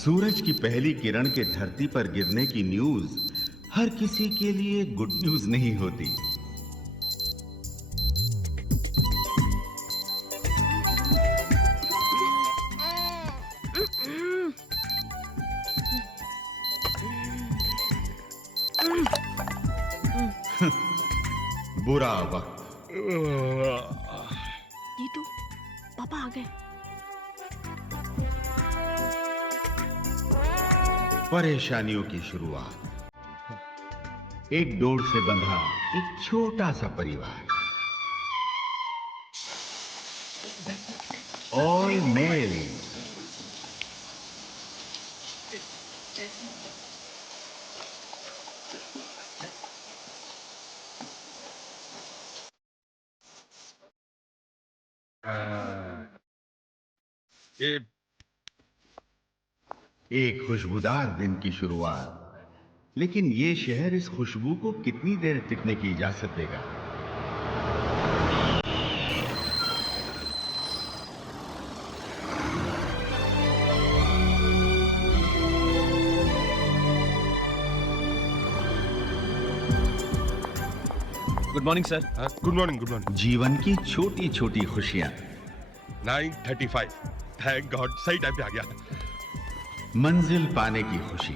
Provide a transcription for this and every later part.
सूरज की पहली किरण के धरती पर गिरने की न्यूज हर किसी के लिए गुड न्यूज नहीं होती। बुरा वक्त। नीतू, पापा आ गए। परेशानियों की शुरुआत। एक डोर से बंधा एक छोटा सा परिवार। All mail. एक खुशबूदार दिन की शुरुआत। लेकिन ये शहर इस खुशबू को कितनी देर टिकने की इजाजत देगा? Good morning sir. Good morning, good morning. जीवन की छोटी छोटी खुशियां। 9:35। थैंक गॉड, सही टाइम पे आ गया। मंजिल पाने की खुशी।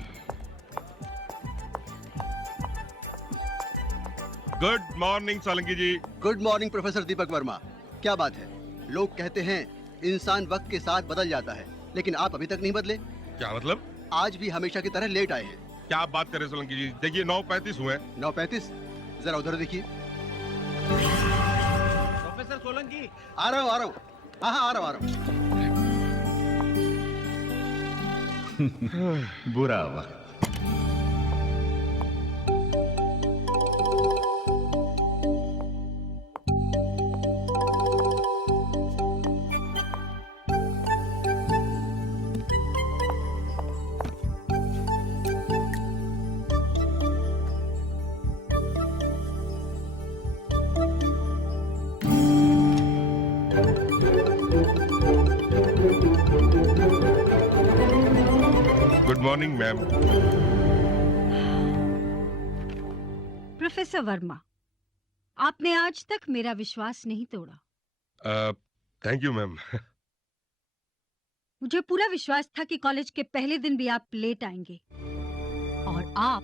गुड मॉर्निंग सोलंकी जी। Good morning professor Deepak Verma. क्या बात है, लोग कहते हैं इंसान वक्त के साथ बदल जाता है, लेकिन आप अभी तक नहीं बदले। क्या मतलब? आज भी हमेशा की तरह लेट आए हैं। क्या आप बात कर रहे हैं सोलंकी जी? देखिए 9:35 हुए। 9:35? जरा उधर देखिए। प्रोफेसर सोलंकी। आ रहा हूँ। हाँ, आ रहा हूँ। बुरा वक्त। Good morning ma'am. Professor Verma, आपने आज तक मेरा विश्वास नहीं तोड़ा। Thank you ma'am. मुझे पूरा विश्वास था कि कॉलेज के पहले दिन भी आप लेट आएंगे, और आप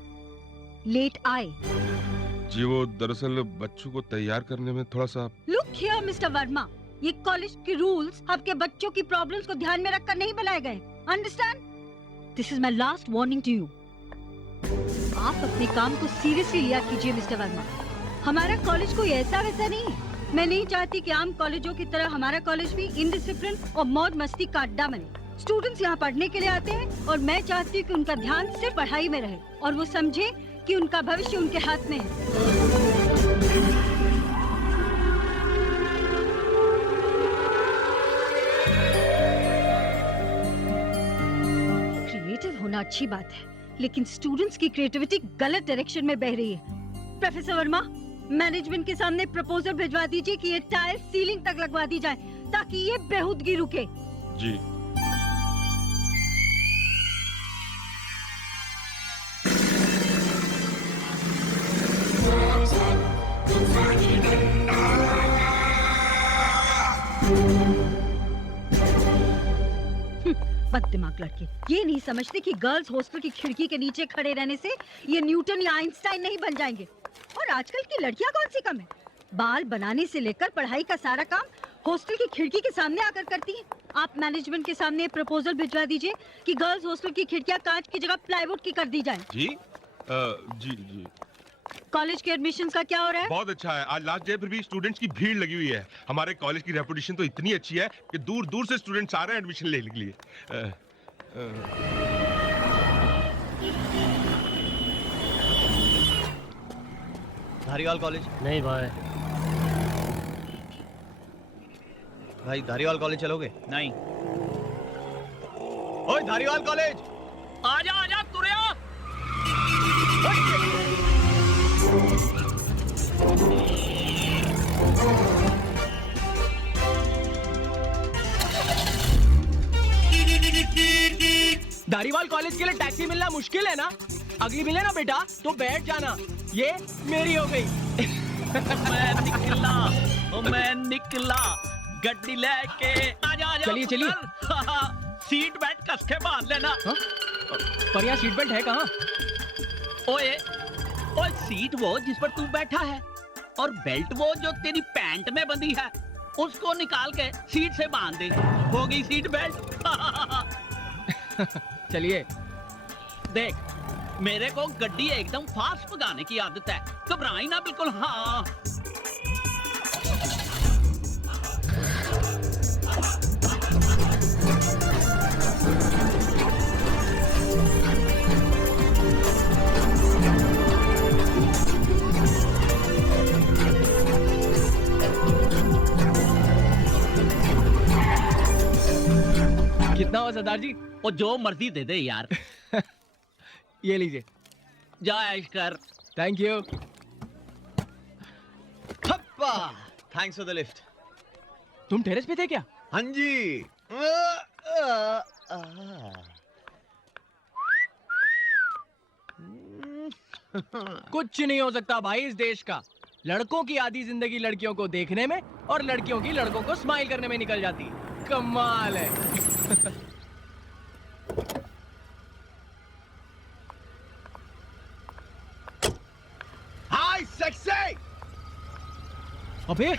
लेट आए। जी वो दरअसल बच्चों को तैयार करने में थोड़ा सा। लुक हियर मिस्टर वर्मा, ये कॉलेज के रूल्स आपके बच्चों की प्रॉब्लम्स को ध्यान में रखकर नहीं बनाए गए। Understand? This is my last warning to you. आप अपने काम को सीरियसली लिया कीजिए मिस्टर वर्मा। हमारा कॉलेज कोई ऐसा वैसा नहीं है। मैं नहीं चाहती कि आम कॉलेजों की तरह हमारा कॉलेज भी इनडिसिप्लिन और मौज मस्ती का अड्डा बने। स्टूडेंट्स यहाँ पढ़ने के लिए आते हैं, और मैं चाहती हूँ कि उनका ध्यान सिर्फ पढ़ाई में रहे और वो समझे कि उनका भविष्य उनके हाथ में है। क्रिएटिव होना अच्छी बात है, लेकिन स्टूडेंट्स की क्रिएटिविटी गलत डायरेक्शन में बह रही है। प्रोफेसर वर्मा, मैनेजमेंट के सामने प्रपोजल भिजवा दीजिए कि ये टाइल सीलिंग तक लगवा दी जाए, ताकि ये बेहूदगी रुके। जी। बददिमाग लड़के ये नहीं समझते कि गर्ल्स हॉस्टल की खिड़की के नीचे खड़े रहने से ये न्यूटन या आइंस्टाइन नहीं बन जाएंगे। और आजकल की लड़कियां कौन सी कम है, बाल बनाने से लेकर पढ़ाई का सारा काम हॉस्टल की खिड़की के सामने आकर करती हैं। आप मैनेजमेंट के सामने प्रपोजल भिजवा दीजिए कि गर्ल्स हॉस्टल की खिड़कियां कांच की जगह प्लाईवुड की कर दी जाए। जी जी। कॉलेज के एडमिशन का क्या हो रहा है? बहुत अच्छा है। आज लास्ट डे, फिर भी स्टूडेंट्स की भीड़ लगी हुई है। हमारे कॉलेज की रेपुटेशन तो इतनी अच्छी है कि दूर दूर से स्टूडेंट्स आ रहे हैं एडमिशन लेने के लिए। धारीवाल कॉलेज? नहीं भाई। भाई धारीवाल कॉलेज चलोगे? नहीं। ओए धारीवाल कॉलेज! आजा तुरिया। धारीवाल कॉलेज के लिए टैक्सी मिलना मुश्किल है ना? अगली मिले ना बेटा तो बैठ जाना। ये मेरी हो गई। मैं निकला गड्डी लेके। आजा चलिए, चलिए। सीट बेल्ट कस के बांध लेना। हाँ? पर यहाँ सीट बेल्ट है कहाँ? ओए ओए, सीट वो जिस पर तू बैठा है और बेल्ट वो जो तेरी पैंट में बंधी है, उसको निकाल के सीट से बांध दे। हो गई सीट बेल्ट। चलिए। देख, मेरे को गड्डी एकदम फास्ट भगाने की आदत है, घबराई ना बिल्कुल। हाँ कितना हुआ सरदार जी? और जो मर्जी दे दे यार। ये लीजिए। जा ऐश कर। Thank you. हप्पा, थैंक्स फॉर द लिफ्ट। तुम टेरेस पे थे क्या? हाँ जी। कुछ नहीं हो सकता भाई इस देश का। लड़कों की आधी जिंदगी लड़कियों को देखने में और लड़कियों की लड़कों को स्माइल करने में निकल जाती है। कमाल है। हाय सेक्सी। अबे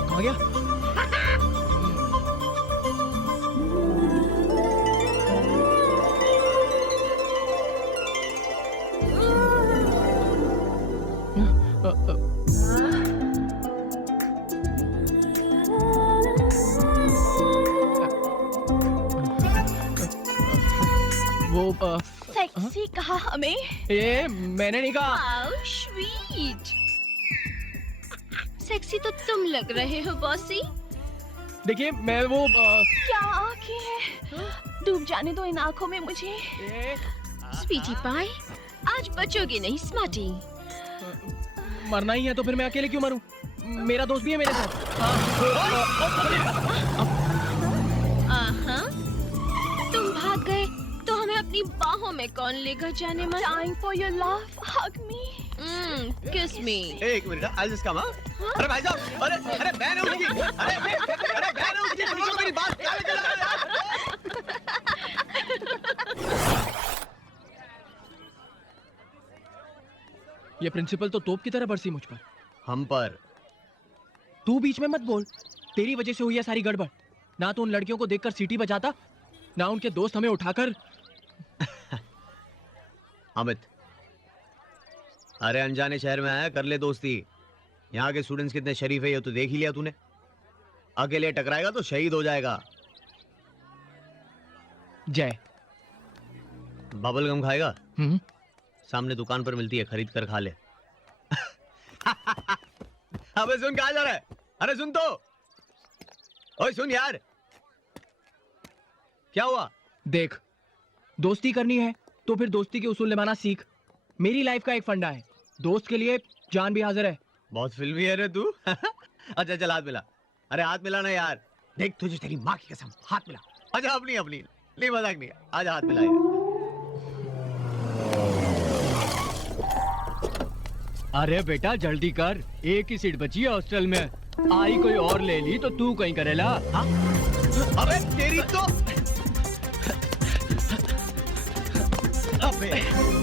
कहाँ गया? वो सेक्सी कहा हमें? ये मैंने नहीं कहा। How sweet. सेक्सी तो तुम लग रहे हो बॉसी। देखिए मैं वो क्या आंखें हैं, डूब जाने दो इन आंखों में मुझे। स्वीटी पाई, आज बचोगे नहीं स्मार्टी। मरना ही है तो फिर मैं अकेले क्यों मरूं? मेरा दोस्त भी है मेरे साथ। आहा, तुम भाग गए तो हमें अपनी बाहों में कौन लेकर जाने मन। Dying for your love, hug me, kiss me। एक मिनट, I'll just come, हाँ? अरे भाई साहब, अरे बहन है उसकी। अरे बहन है उसकी, सुनो मेरी बात। ये प्रिंसिपल तो तोप की तरह बरसी मुझ पर। हम पर। तू बीच में मत बोल। तेरी वजह से हुई है सारी गड़बड़। ना तो उन लड़कियों को देखकर सीटी बजाता, ना उनके दोस्त हमें उठाकर। अमित, अरे अनजाने शहर में आया, कर ले दोस्ती। यहाँ के स्टूडेंट्स कितने शरीफ है ये तो देख ही लिया तूने। अकेले टकराएगा तो शहीद हो जाएगा। जय। बबल गम खाएगा? सामने दुकान पर मिलती है, खरीद कर खा ले। अबे सुन, कहाँ जा रहा है? अरे सुन तो। ओए सुन यार। क्या हुआ? देख, दोस्ती करनी है तो फिर दोस्ती के उसूल निभाना सीख। मेरी लाइफ का एक फंडा है, दोस्त के लिए जान भी हाजिर है। बहुत फिल्मी है रे तू। अच्छा चल हाथ मिला। अरे हाथ मिला ना यार। देख तुझे तेरी माँ की कसम, हाथ मिला। अच्छा अपनी अपनी, नहीं मजाक नहीं। आजा हाथ मिला यार। अरे बेटा जल्दी कर, एक ही सीट बची है हॉस्टल में। आई कोई और ले ली तो तू कहीं करेला। हाँ? अबे तेरी तो। अबे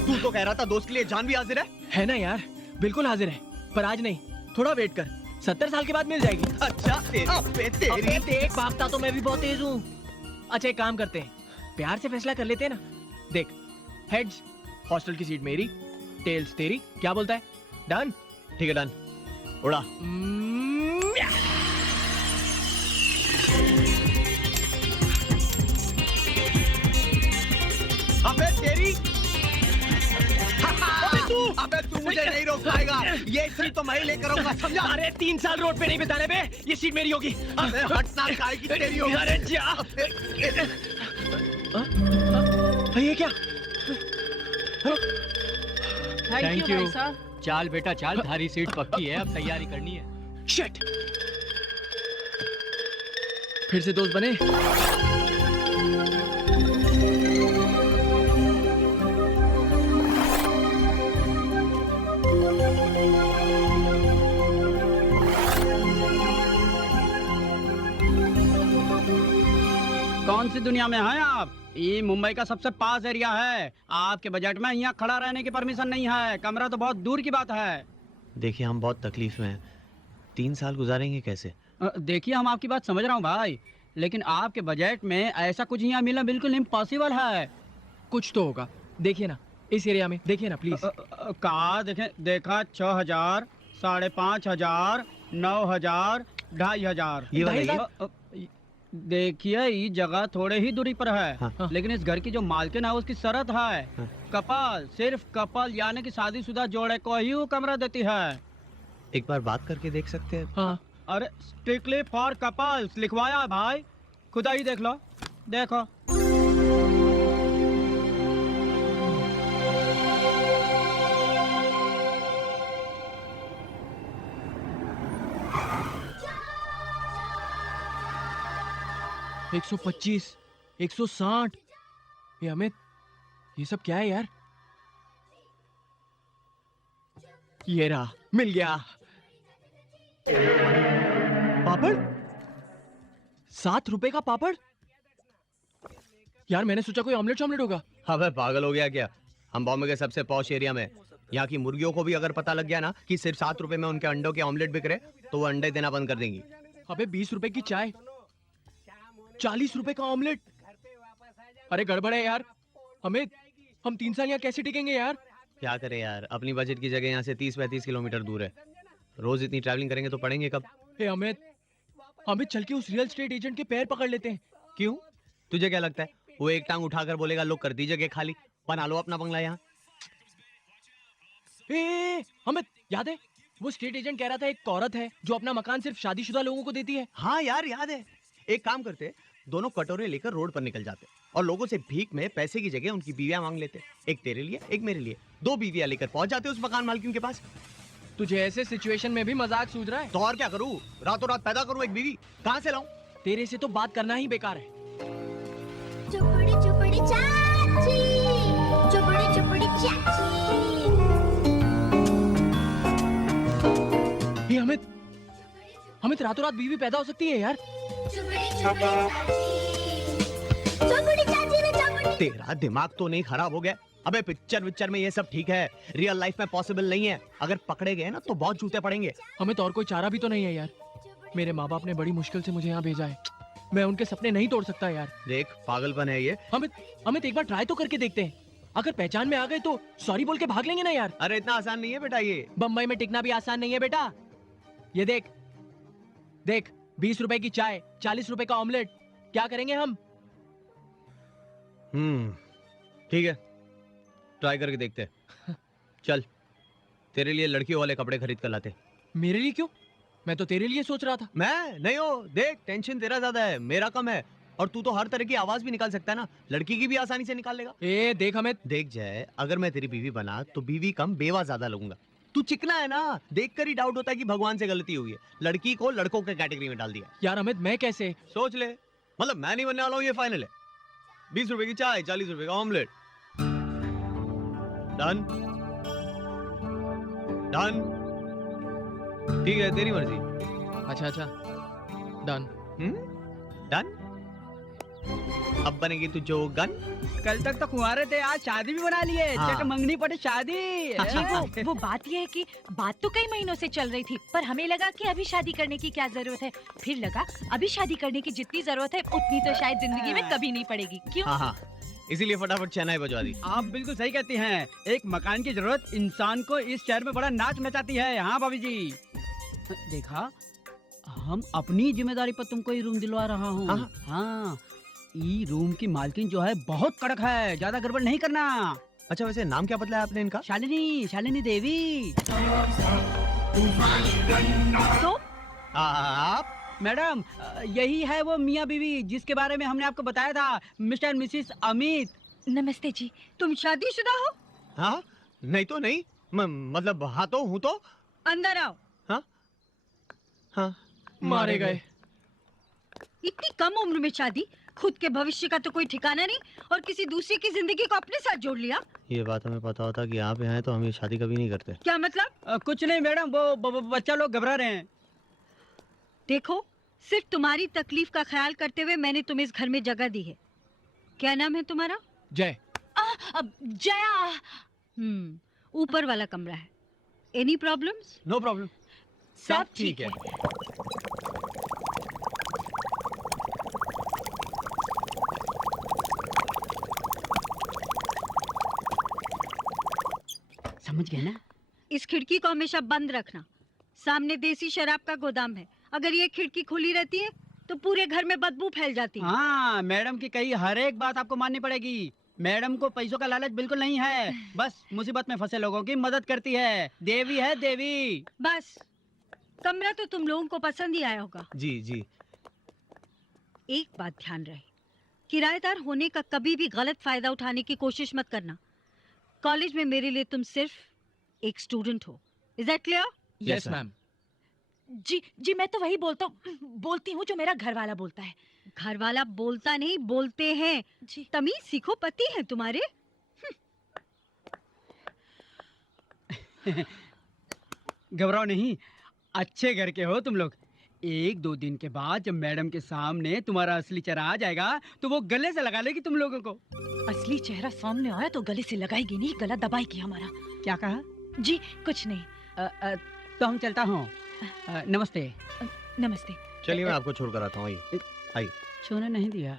तू तो कह रहा था दोस्त के लिए जान भी हाजिर है ना यार, बिल्कुल हाजिर है, पर आज नहीं, थोड़ा वेट कर, 70 साल के बाद मिल जाएगी। अच्छा अबे तेरी। देख भागता तो मैं भी बहुत तेज हूँ। अच्छा एक काम करते हैं, प्यार से फैसला कर लेते हैं ना। देख, हेड्स हॉस्टल की सीट मेरी, टेल्स तेरी, क्या बोलता है? डन? ठीक है डन, उड़ा। अबे तेरी। अबे तू मुझे नहीं रोक पाएगा, ये सीट तो मैं ही लेकर आऊंगा, समझा? अरे 3 साल रोड पे नहीं बिताने बे, ये सीट मेरी होगी। अबे हटना, काय की तेरी होगी। अरे जा। ये क्या? Thank you. चाल बेटा चाल, थारी सीट पक्की है, अब तैयारी करनी है। शिट, फिर से दोस्त बने? कौन सी दुनिया में हैं आप? ये मुंबई का सबसे पास एरिया है। आपके बजट में यहाँ खड़ा रहने की परमिशन नहीं है। कमरा तो बहुत दूर की बात है। देखिए हम बहुत तकलीफ में हैं, 3 साल गुजारेंगे कैसे? देखिए हम आपकी बात समझ रहा हूँ भाई, लेकिन आपके बजट में ऐसा कुछ यहाँ मिलना बिल्कुल इम्पॉसिबल है। कुछ तो होगा, देखिए ना इस एरिया में, देखिए ना प्लीज। कहा देखें, देखा 6,000, 5,500, 9,000, 2,500। ये वाला देखिए ये जगह थोड़े ही दूरी पर है। हाँ। लेकिन इस घर की जो मालकिन है उसकी शर्त है, हाँ। कपल, सिर्फ कपल यानी कि शादीशुदा जोड़े को ही वो कमरा देती है। एक बार बात करके देख सकते हैं? हाँ अरे स्ट्रिक्टली फॉर कपल्स लिखवाया है भाई, खुदा ही देख लो। देखो — 125, 160। ये अमित, ये सब क्या है यार? ये रहा, मिल गया। पापड़? 7 रुपए का पापड़? यार मैंने सोचा कोई ऑमलेट होगा। अबे पागल हो गया क्या? हम बॉम्बे के सबसे पॉश एरिया में, यहाँ की मुर्गियों को भी अगर पता लग गया ना कि सिर्फ 7 रुपए में उनके अंडों के ऑमलेट बिक रहे, तो वो अंडे देना बंद कर देंगी। अबे 20 रुपए की चाय, 40 रुपए का ऑमलेट। अरे गड़बड़ है यार। अमित, हम 3 साल यहाँ कैसे टिकेंगे यार? क्या करे यार, अपनी बजट की जगह यहाँ से 30-35 किलोमीटर दूर है। रोज इतनी ट्रैवलिंग करेंगे तो पड़ेंगे कब? हे अमित, हमें चल के उस रियल एस्टेट एजेंट के पैर पकड़ लेते हैं। क्यों? तुझे क्या लगता है वो एक टांग उठाकर बोलेगा लो कर दी जगह खाली, बना लो अपना बंगला यहाँ? अमित याद है वो स्टेट एजेंट कह रहा था एक औरत है जो अपना मकान सिर्फ शादीशुदा लोगों को देती है। हाँ यार याद है। एक काम करते, दोनों कटोरे लेकर रोड पर निकल जाते और लोगों से भीख में पैसे की जगह उनकी बीवियां मांग लेते। एक तेरे लिए, एक मेरे लिए। 2 बीवियां लेकर पहुंच जाते उस मकान मालकिन के पास। तुझे ऐसे सिचुएशन में भी मजाक सूझ रहा है? तो और क्या करूं, रातों रात पैदा करूं एक बीवी? कहां से लाऊं? तेरे से तो बात करना ही बेकार है। चुपड़ी चुपड़ी चाची, चुपड़ी चुपड़ी चाची। ये अमित, अमित रातों रात बीवी पैदा हो सकती है यार। चुपड़ी चुपड़ी चुपड़ी चाची रे चुपड़ी। तेरा दिमाग तो नहीं खराब हो गया? अबे पिक्चर में ये सब ठीक है, रियल लाइफ में पॉसिबल नहीं है। अगर पकड़े गए ना तो बहुत जूते पड़ेंगे। हमें तो और कोई चारा भी तो नहीं है यार। मेरे माँ बाप ने बड़ी मुश्किल से मुझे यहाँ भेजा है, मैं उनके सपने नहीं तोड़ सकता यार। देख पागलपन है ये। अमित एक बार ट्राई तो करके देखते हैं। अगर पहचान में आ गए तो सॉरी बोल के भाग लेंगे ना यार। अरे इतना आसान नहीं है बेटा ये। बम्बई में टिकना भी आसान नहीं है बेटा। ये देख देख, 20 रुपए की चाय, 40 रुपए का ऑमलेट, क्या करेंगे हम? ठीक है, ट्राई करके देखते हैं। चल तेरे लिए लड़कियों वाले कपड़े खरीद कर लाते। मेरे लिए क्यों? मैं तो तेरे लिए सोच रहा था। मैं नहीं हो, देख टेंशन तेरा ज्यादा है, मेरा कम है। और तू तो हर तरह की आवाज भी निकाल सकता है ना, लड़की की भी आसानी से निकाल लेगा। देख हमें, देख जाए, अगर मैं तेरी बीवी बना तो बीवी कम बेवा ज्यादा लगूंगा। तू चिकना है ना, देखकर ही डाउट होता है कि भगवान से गलती हुई है। लड़की को लड़कों के कैटेगरी में डाल दिया यार अमित मैं कैसे? सोच ले, मतलब मैं नहीं बनने वाला हूँ, ये फाइनल है। 20 रुपए की चाय, 40 रुपए का ऑमलेट। Done done. ठीक है तेरी मर्जी। अच्छा डन। डन। अब बनेगी तू जो गन। कल तक तो कुंवारे थे, आज शादी भी बना लिए। हाँ। चट मंगनी पड़े शादी। जी, वो बात ये है कि बात तो कई महीनों से चल रही थी, पर हमें लगा कि अभी शादी करने की क्या जरूरत है। फिर लगा अभी शादी करने की जितनी जरूरत है उतनी तो शायद जिंदगी में कभी नहीं पड़ेगी। क्यों? हाँ, इसीलिए फटाफट शहनाई बजवा दी। आप बिल्कुल सही कहती हैं। एक मकान की जरूरत इंसान को इस शहर में बड़ा नाच नचाती है। हाँ भाभी जी, देखा हम अपनी जिम्मेदारी पर तुमको ये रूम दिलवा रहा हूँ। हाँ। हाँ, ये रूम की मालकिन जो है बहुत कड़क है, ज्यादा गड़बड़ नहीं करना। अच्छा वैसे नाम क्या बदला है आपने इनका? शालिनी देवी। तो आप? मैडम, यही है वो मियाँ बीवी जिसके बारे में हमने आपको बताया था, मिस्टर मिसिस अमित। नमस्ते जी, तुम शादीशुदा हो? हाँ नहीं तो नहीं, मतलब हाँ तो हूँ तो। अंदर आओ। हाँ हाँ मारे गए। इतनी कम उम्र में शादी, खुद के भविष्य का तो कोई ठिकाना नहीं और किसी दूसरे की जिंदगी को अपने साथ जोड़ लिया। ये बात हमें पता होता कि यहाँ पे आए तो हम ये शादी कभी नहीं करते। क्या मतलब? कुछ नहीं मैडम, वो बच्चा लोग घबरा रहे हैं। देखो, सिर्फ तुम्हारी तकलीफ का ख्याल करते हुए मैंने तुम्हें इस घर में जगह दी है। क्या नाम है तुम्हारा? जय। जया। ऊपर वाला कमरा है। Any problems? नो प्रॉब्लम, सब ठीक है। समझ गए ना? इस खिड़की को हमेशा बंद रखना। सामने देसी शराब का गोदाम है। अगर ये खिड़की खुली रहती है तो पूरे घर में बदबू फैल जाती है। हाँ, मैडम की कही हर एक बात आपको माननी पड़ेगी। मैडम को पैसों का लालच बिल्कुल नहीं है, बस मुसीबत में फंसे लोगों की मदद करती है। देवी है देवी। बस, कमरा तो तुम लोगों को पसंद ही आया होगा। जी जी। एक बात ध्यान रहे, किराएदार होने का कभी भी गलत फायदा उठाने की कोशिश मत करना। कॉलेज में मेरे लिए तुम सिर्फ एक स्टूडेंट हो। Is that clear? Yes ma'am. जी मैं तो वही बोलती हूँ जो मेरा घर वाला बोलता है। घर वाला बोलता नहीं, बोलते हैं। जी। तमीज सीखो, पति है तुम्हारे। घबराओ नहीं, अच्छे घर के हो तुम लोग। एक दो दिन के बाद जब मैडम के सामने तुम्हारा असली चेहरा आ जाएगा तो वो गले से लगा लेगी तुम लोगों को। असली चेहरा सामने आया तो गले से लगाएगी नहीं, गला दबाएगी हमारा। क्या कहा? जी कुछ नहीं। तो हम चलता हूँ। नमस्ते। नमस्ते। चलिए मैं आपको छोड़ कर आता हूँ। आइए आइए। छोड़ने नहीं दिया।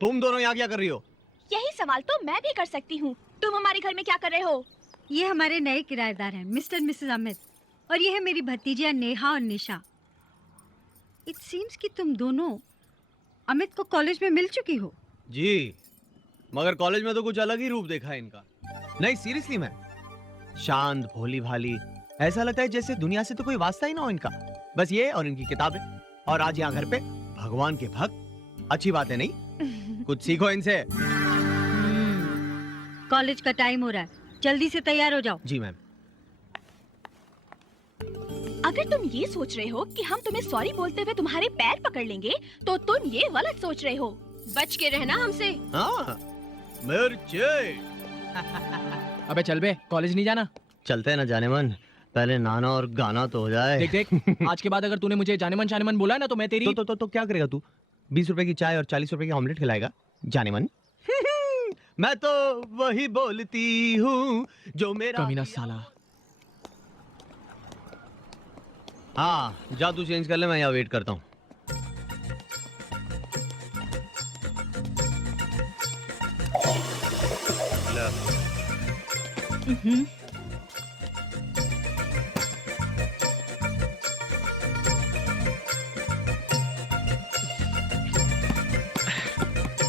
तुम दोनों यहाँ क्या कर रही हो? यही सवाल तो मैं भी कर सकती हूँ। तुम हमारे घर में क्या कर रहे हो? ये हमारे नए किराएदार हैं, मिस्टर मिसेस अमित, और ये है मेरी भतीजियां नेहा और निशा। इट सीम्स कि तुम दोनों अमित को कॉलेज में मिल चुकी हो। जी, मगर कॉलेज में तो कुछ अलग ही रूप देखा है इनका। नहीं सीरियसली मैम, शांत भोली भाली, ऐसा लगता है जैसे दुनिया से तो कोई वास्ता ही ना हो इनका। बस ये और इनकी किताबें, और आज यहाँ घर पे भगवान के भक्त। अच्छी बात है नहीं? कुछ सीखो इनसे। कॉलेज का टाइम हो रहा है, जल्दी से तैयार हो जाओ। जी मैम। अगर तुम ये सोच रहे हो कि हम तुम्हें सॉरी बोलते हुए तुम्हारे पैर पकड़ लेंगे तो तुम ये गलत सोच रहे हो। बच के रहना हमसे। हाँ, मिर्चे। अबे चल बे, कॉलेज नहीं जाना? चलते हैं ना जाने मन, पहले नाना और गाना तो हो जाए। देख आज के बाद अगर तूने मुझे जाने मन बोला ना तो मैं तेरी तो क्या करेगा तू? 20 रुपए की चाय और 40 रुपए की ऑमलेट खिलाएगा जाने मन? मैं तो वही बोलती हूँ जो मेरा कमीना साला। हाँ, जा तू चेंज कर ले, मैं यहाँ वेट करता हूँ।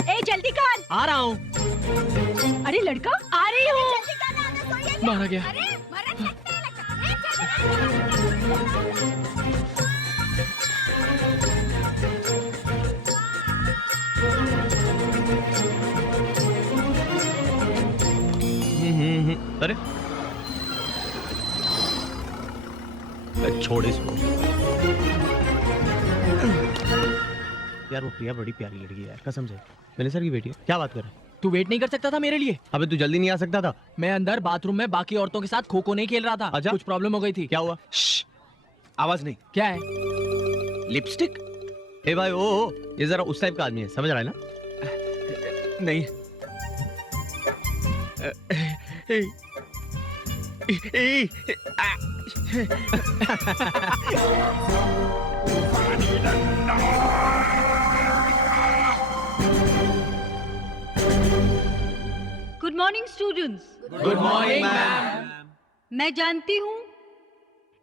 ए जल्दी कर। आ रहा हूँ। अरे लड़का, आ रही हूँ। मारा गया। अरे छोड़ इसको यार, वो प्रिया बड़ी प्यारी लड़की है यार, कसम से। मेरे सर की बेटी है। क्या बात कर रहा है? तू वेट नहीं कर सकता था मेरे लिए? अबे तू जल्दी नहीं आ सकता था? मैं अंदर बाथरूम में बाकी औरतों के साथ खो खो नहीं खेल रहा था। अच्छा? कुछ प्रॉब्लम हो गई थी। क्या हुआ? आवाज नहीं। क्या है? लिपस्टिक? ए भाई ओ, ये जरा उस टाइप का आदमी है, समझ रहा है ना? नहीं। स्टूडेंट्स। Good morning ma'am. मैं जानती हूँ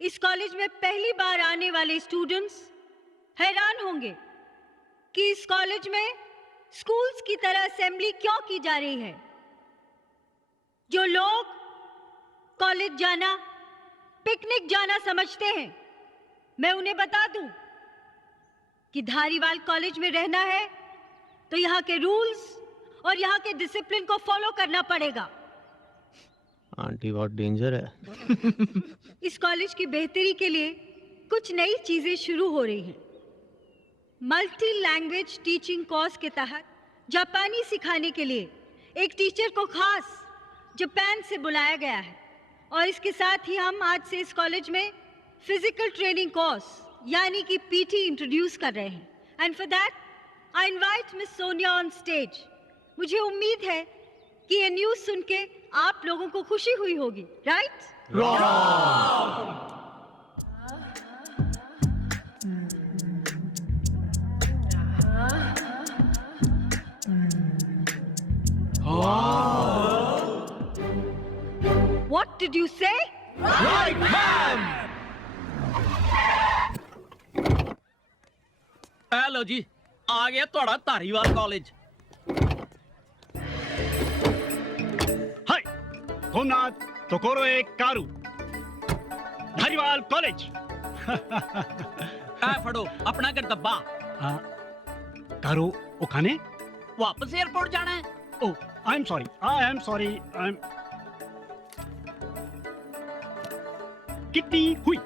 इस कॉलेज में पहली बार आने वाले स्टूडेंट्स हैरान होंगे कि इस कॉलेज में स्कूल्स की तरह असेंबली क्यों की जा रही है। जो लोग कॉलेज जाना पिकनिक जाना समझते हैं, मैं उन्हें बता दूं कि धारीवाल कॉलेज में रहना है तो यहाँ के रूल्स और यहाँ के डिसिप्लिन को फॉलो करना पड़ेगा। आंटी बहुत डेंजर है। इस कॉलेज की बेहतरी के लिए कुछ नई चीजें शुरू हो रही हैं। मल्टी लैंग्वेज टीचिंग कोर्स के तहत जापानी सिखाने के लिए एक टीचर को खास जापान से बुलाया गया है और इसके साथ ही हम आज से इस कॉलेज में फिजिकल ट्रेनिंग कोर्स यानी कि पीटी इंट्रोड्यूस कर रहे हैं। And for that I invite miss Sonia on stage. मुझे उम्मीद है कि ये न्यूज़ सुन के आप लोगों को खुशी हुई होगी, right? What did you say? Right, ma'am. Hello जी, आ गया थोड़ा धारीवाल कॉलेज। हाय, होमनाथ तोकोरोए कारू, धारीवाल कॉलेज। आ फड़ो अपना कर डब्बा। कारू ओखाने? वापस एयरपोर्ट जाना है। ओ, आई एम सॉरी, कितनी हुई?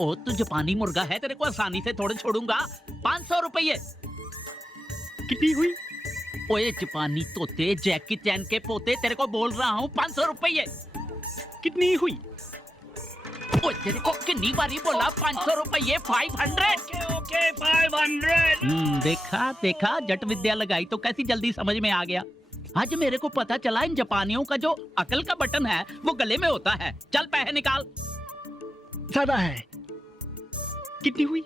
ओ तू जापानी मुर्गा है, तेरे को आसानी से थोड़े छोड़ूंगा। 500 रुपये। कितनी हुई? ओए जापानी तोते, जैकी चैन के पोते, तेरे को बोल रहा हूँ 500 रुपये। कितनी हुई? ओए तेरे को कितनी बारी बोला 500 रुपये। 500। ओके 500। देखा देखा, जट विद्या लगाई तो कैसी जल्दी समझ में आ गया। आज मेरे को पता चला इन जापानियों का जो अकल का बटन है वो गले में होता है। चल पैसे निकाल। ज्यादा है। कितनी हुई?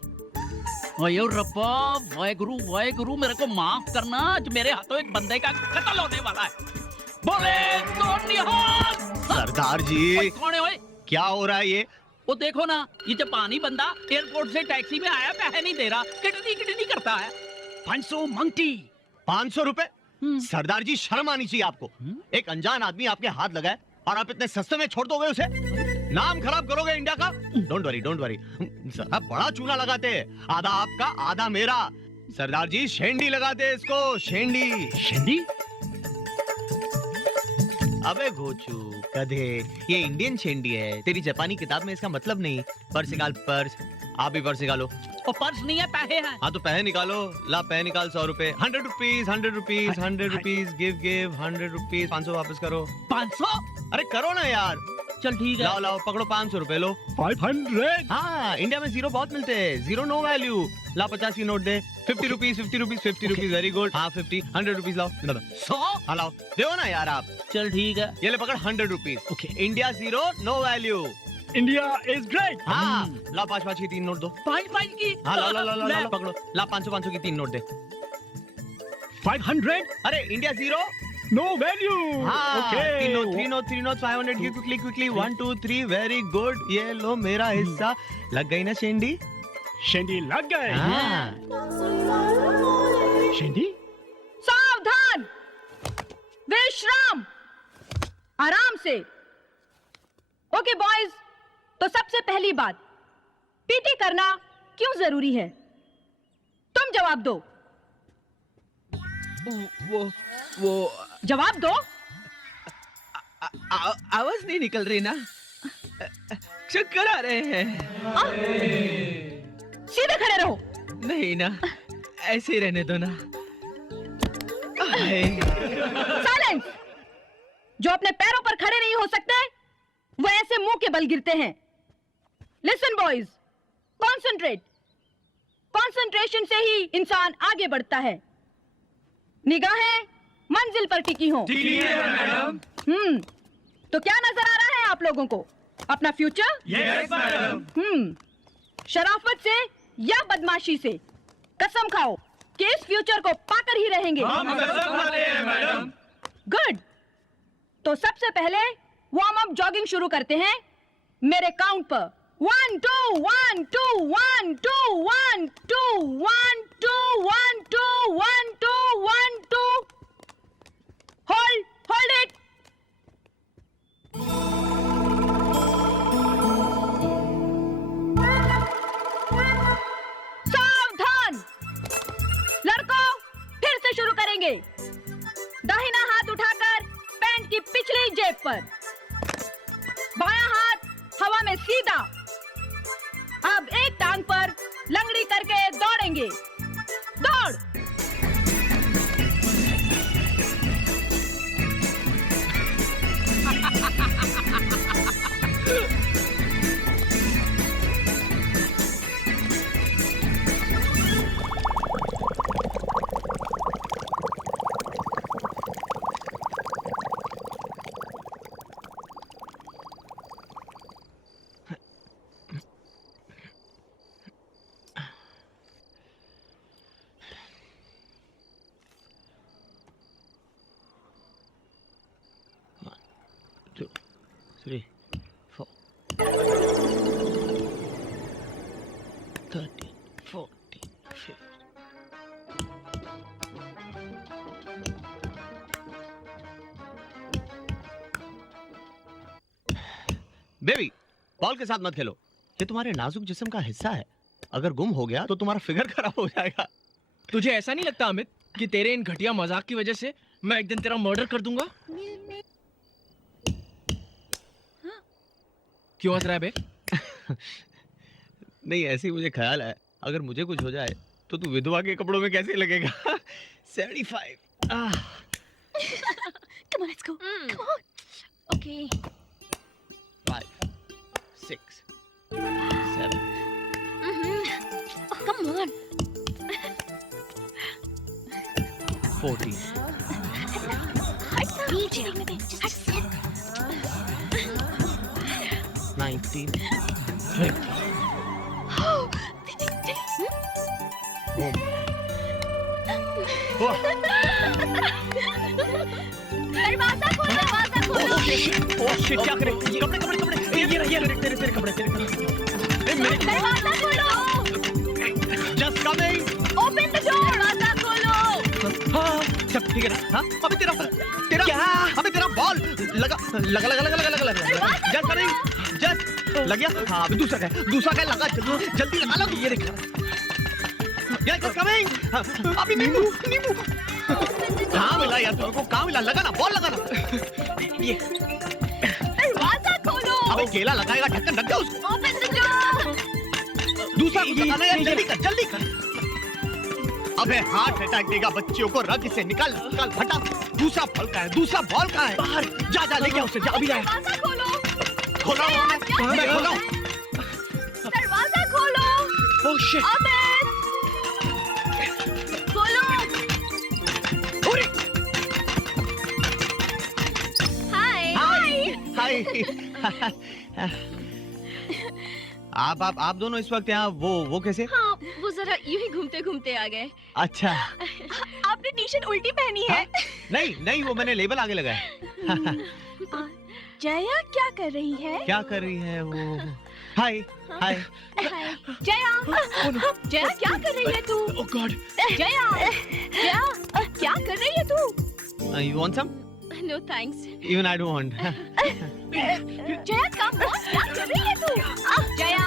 ओए रब्बा, वाहे गुरु मेरे को माफ करना। आज मेरे हाथों एक बंदे का कत्ल होने वाला है। बोले तो निहाल। सरदार जी, कौन है ओए? क्या हो रहा है ये? वो देखो ना, ये जापानी बंदा एयरपोर्ट से टैक्सी में आया, पैसे नहीं दे रहा, किटनी करता है। 500 मंगती। 500 रुपए? सरदार जी, शर्म आनी चाहिए आपको। एक अनजान आदमी आपके हाथ लगाए और आप इतने सस्ते में छोड़ दोगे उसे? नाम खराब करोगे इंडिया का। Don't worry. आप बड़ा चूना लगाते हैं, आधा आपका आधा मेरा। सरदार जी, शेंडी लगाते हैं इसको, शेंडी। अबे घोचू गधे, ये इंडियन शेंडी है। तेरी जापानी किताब में इसका मतलब नहीं। पर्स निकाल, पर्स। आप भी पर्स निकालो। वो पर्स नहीं है, पैसे हैं। हाँ तो पैसे निकालो। ला पैसे निकाल। 100 रुपए। 100 rupees, 100 rupees, 100 rupees. Give 100 rupees. 500 वापस करो। 500? अरे करो ना यार। चल ठीक है। लाओ पकड़ो, 500 रुपए लो। 500। हाँ, इंडिया में जीरो बहुत मिलते हैं। Zero no value. ला 50 की नोट दे। 50 रुपीज, 50 रुपीज। Very good. हाँ 50, 100 रुपीज लाओ। 100? हाँ लाओ, दो ना यार आप। चल ठीक है। ये ले पकड़, 100 rupees. Okay. India zero no value. India is great. हाँ ला 5 की 3 नोट दो। 5 की? हाँ ला पकड़ो। ला 500 की 3 नोट दे। 500। अरे इंडिया जीरो नो वैल्यू। हाँ, okay. 3 note 500 give quickly 1 2 3 very good. ये लो मेरा हिस्सा। लग गई ना शेंडी? शेंडी लग गए। हाँ। शेंडी? सावधान, विश्राम, आराम से। ओके बॉयज, तो सबसे पहली बात, पीटी करना क्यों जरूरी है? तुम जवाब दो। वो जवाब दो। आवाज नहीं निकल रही ना, चक्कर आ रहे हैं। सीधे खड़े रहो। नहीं ना, ऐसे ही रहने दो ना। साइलेंस। जो अपने पैरों पर खड़े नहीं हो सकते वो ऐसे मुंह के बल गिरते हैं। लिसन बॉयज, कंसंट्रेशन से ही इंसान आगे बढ़ता है। निगाहें मंजिल पर टिकी हों। ठीक है मैडम। तो क्या नजर आ रहा है आप लोगों को? अपना फ्यूचर? Yes madam. शराफत से या बदमाशी से कसम खाओ कि इस फ्यूचर को पाकर ही रहेंगे। हम कसम खाते हैं मैडम। गुड। तो सबसे पहले वार्म अप जॉगिंग शुरू करते हैं मेरे काउंट पर 1 2 1 2 1 2 1 2 1 2 1 2 1 2 1 2 होल्ड इट सावधान लड़कों फिर से शुरू करेंगे दाहिना हाथ उठाकर पैंट की पिछली जेब पर बायां हाथ हवा में सीधा अब एक टांग पर लंगड़ी करके दौड़ेंगे दौड़ Three, 4, 13, 14, 15. बेबी, बॉल के साथ मत खेलो। ये तुम्हारे नाजुक जिस्म का हिस्सा है। अगर गुम हो गया तो तुम्हारा फिगर खराब हो जाएगा। तुझे ऐसा नहीं लगता अमित कि तेरे इन घटिया मजाक की वजह से मैं एक दिन तेरा मर्डर कर दूंगा? क्यों हंस रहा है बे? नहीं, ऐसे ही मुझे ख्याल है, अगर मुझे कुछ हो जाए तो तू विधवा के कपड़ों में कैसे लगेगा? 75. Come on, let's go. Come on. Okay. 5, 6, 7. Come on. 14. Just sit. 19. 20. दरवाजा खोलो, दरवाजा खोलो। ओह शिट, क्या करे? कपड़े ये तेरे कपड़े। दरवाजा खोलो। Just coming. Open the door. दरवाजा खोलो। हाँ, सब ठीक है ना? हाँ, अबे तेरा क्या? अबे तेरा बॉल लगा। Just coming. Just लग गया? हाँ, अभी दूसरा क्या लगा? जल्दी लगा लो। ये देखा। Just coming. अभी नींबू। कहाँ मिला यार तुमको? कहाँ मिला? लगा ना, बॉल लगा ना। ये दरवाजा खोलो। अबे केला लगाएगा, ढक्कन रख दे उसको। Open the door. दूसरा कुछ लगाना यार, जल्दी कर। अबे हार्ट अटैक देगा बच्चियों को, रग से निकाल हटा। दूसरा बॉल कहाँ है? बाहर जा लेके उसे, जा अभी जा। दरवाजा खोलो। खोला मैं खोला। दरवाजा खोलो। Oh shit. अमित खोलो। हाय। आप दोनों इस वक्त यहाँ वो कैसे? हाँ, वो जरा यूं ही घूमते घूमते आ गए। अच्छा। आपने टी शर्ट उल्टी पहनी है। नहीं, वो मैंने लेबल आगे लगाया। जया क्या कर रही है? क्या कर रही है वो? हाय। जया क्या कर रही है तू? ओह गॉड। जया क्या कर रही है तू? You want some? No thanks. Even I don't want. Jaya come on, क्या कर रही है तू? Jaya.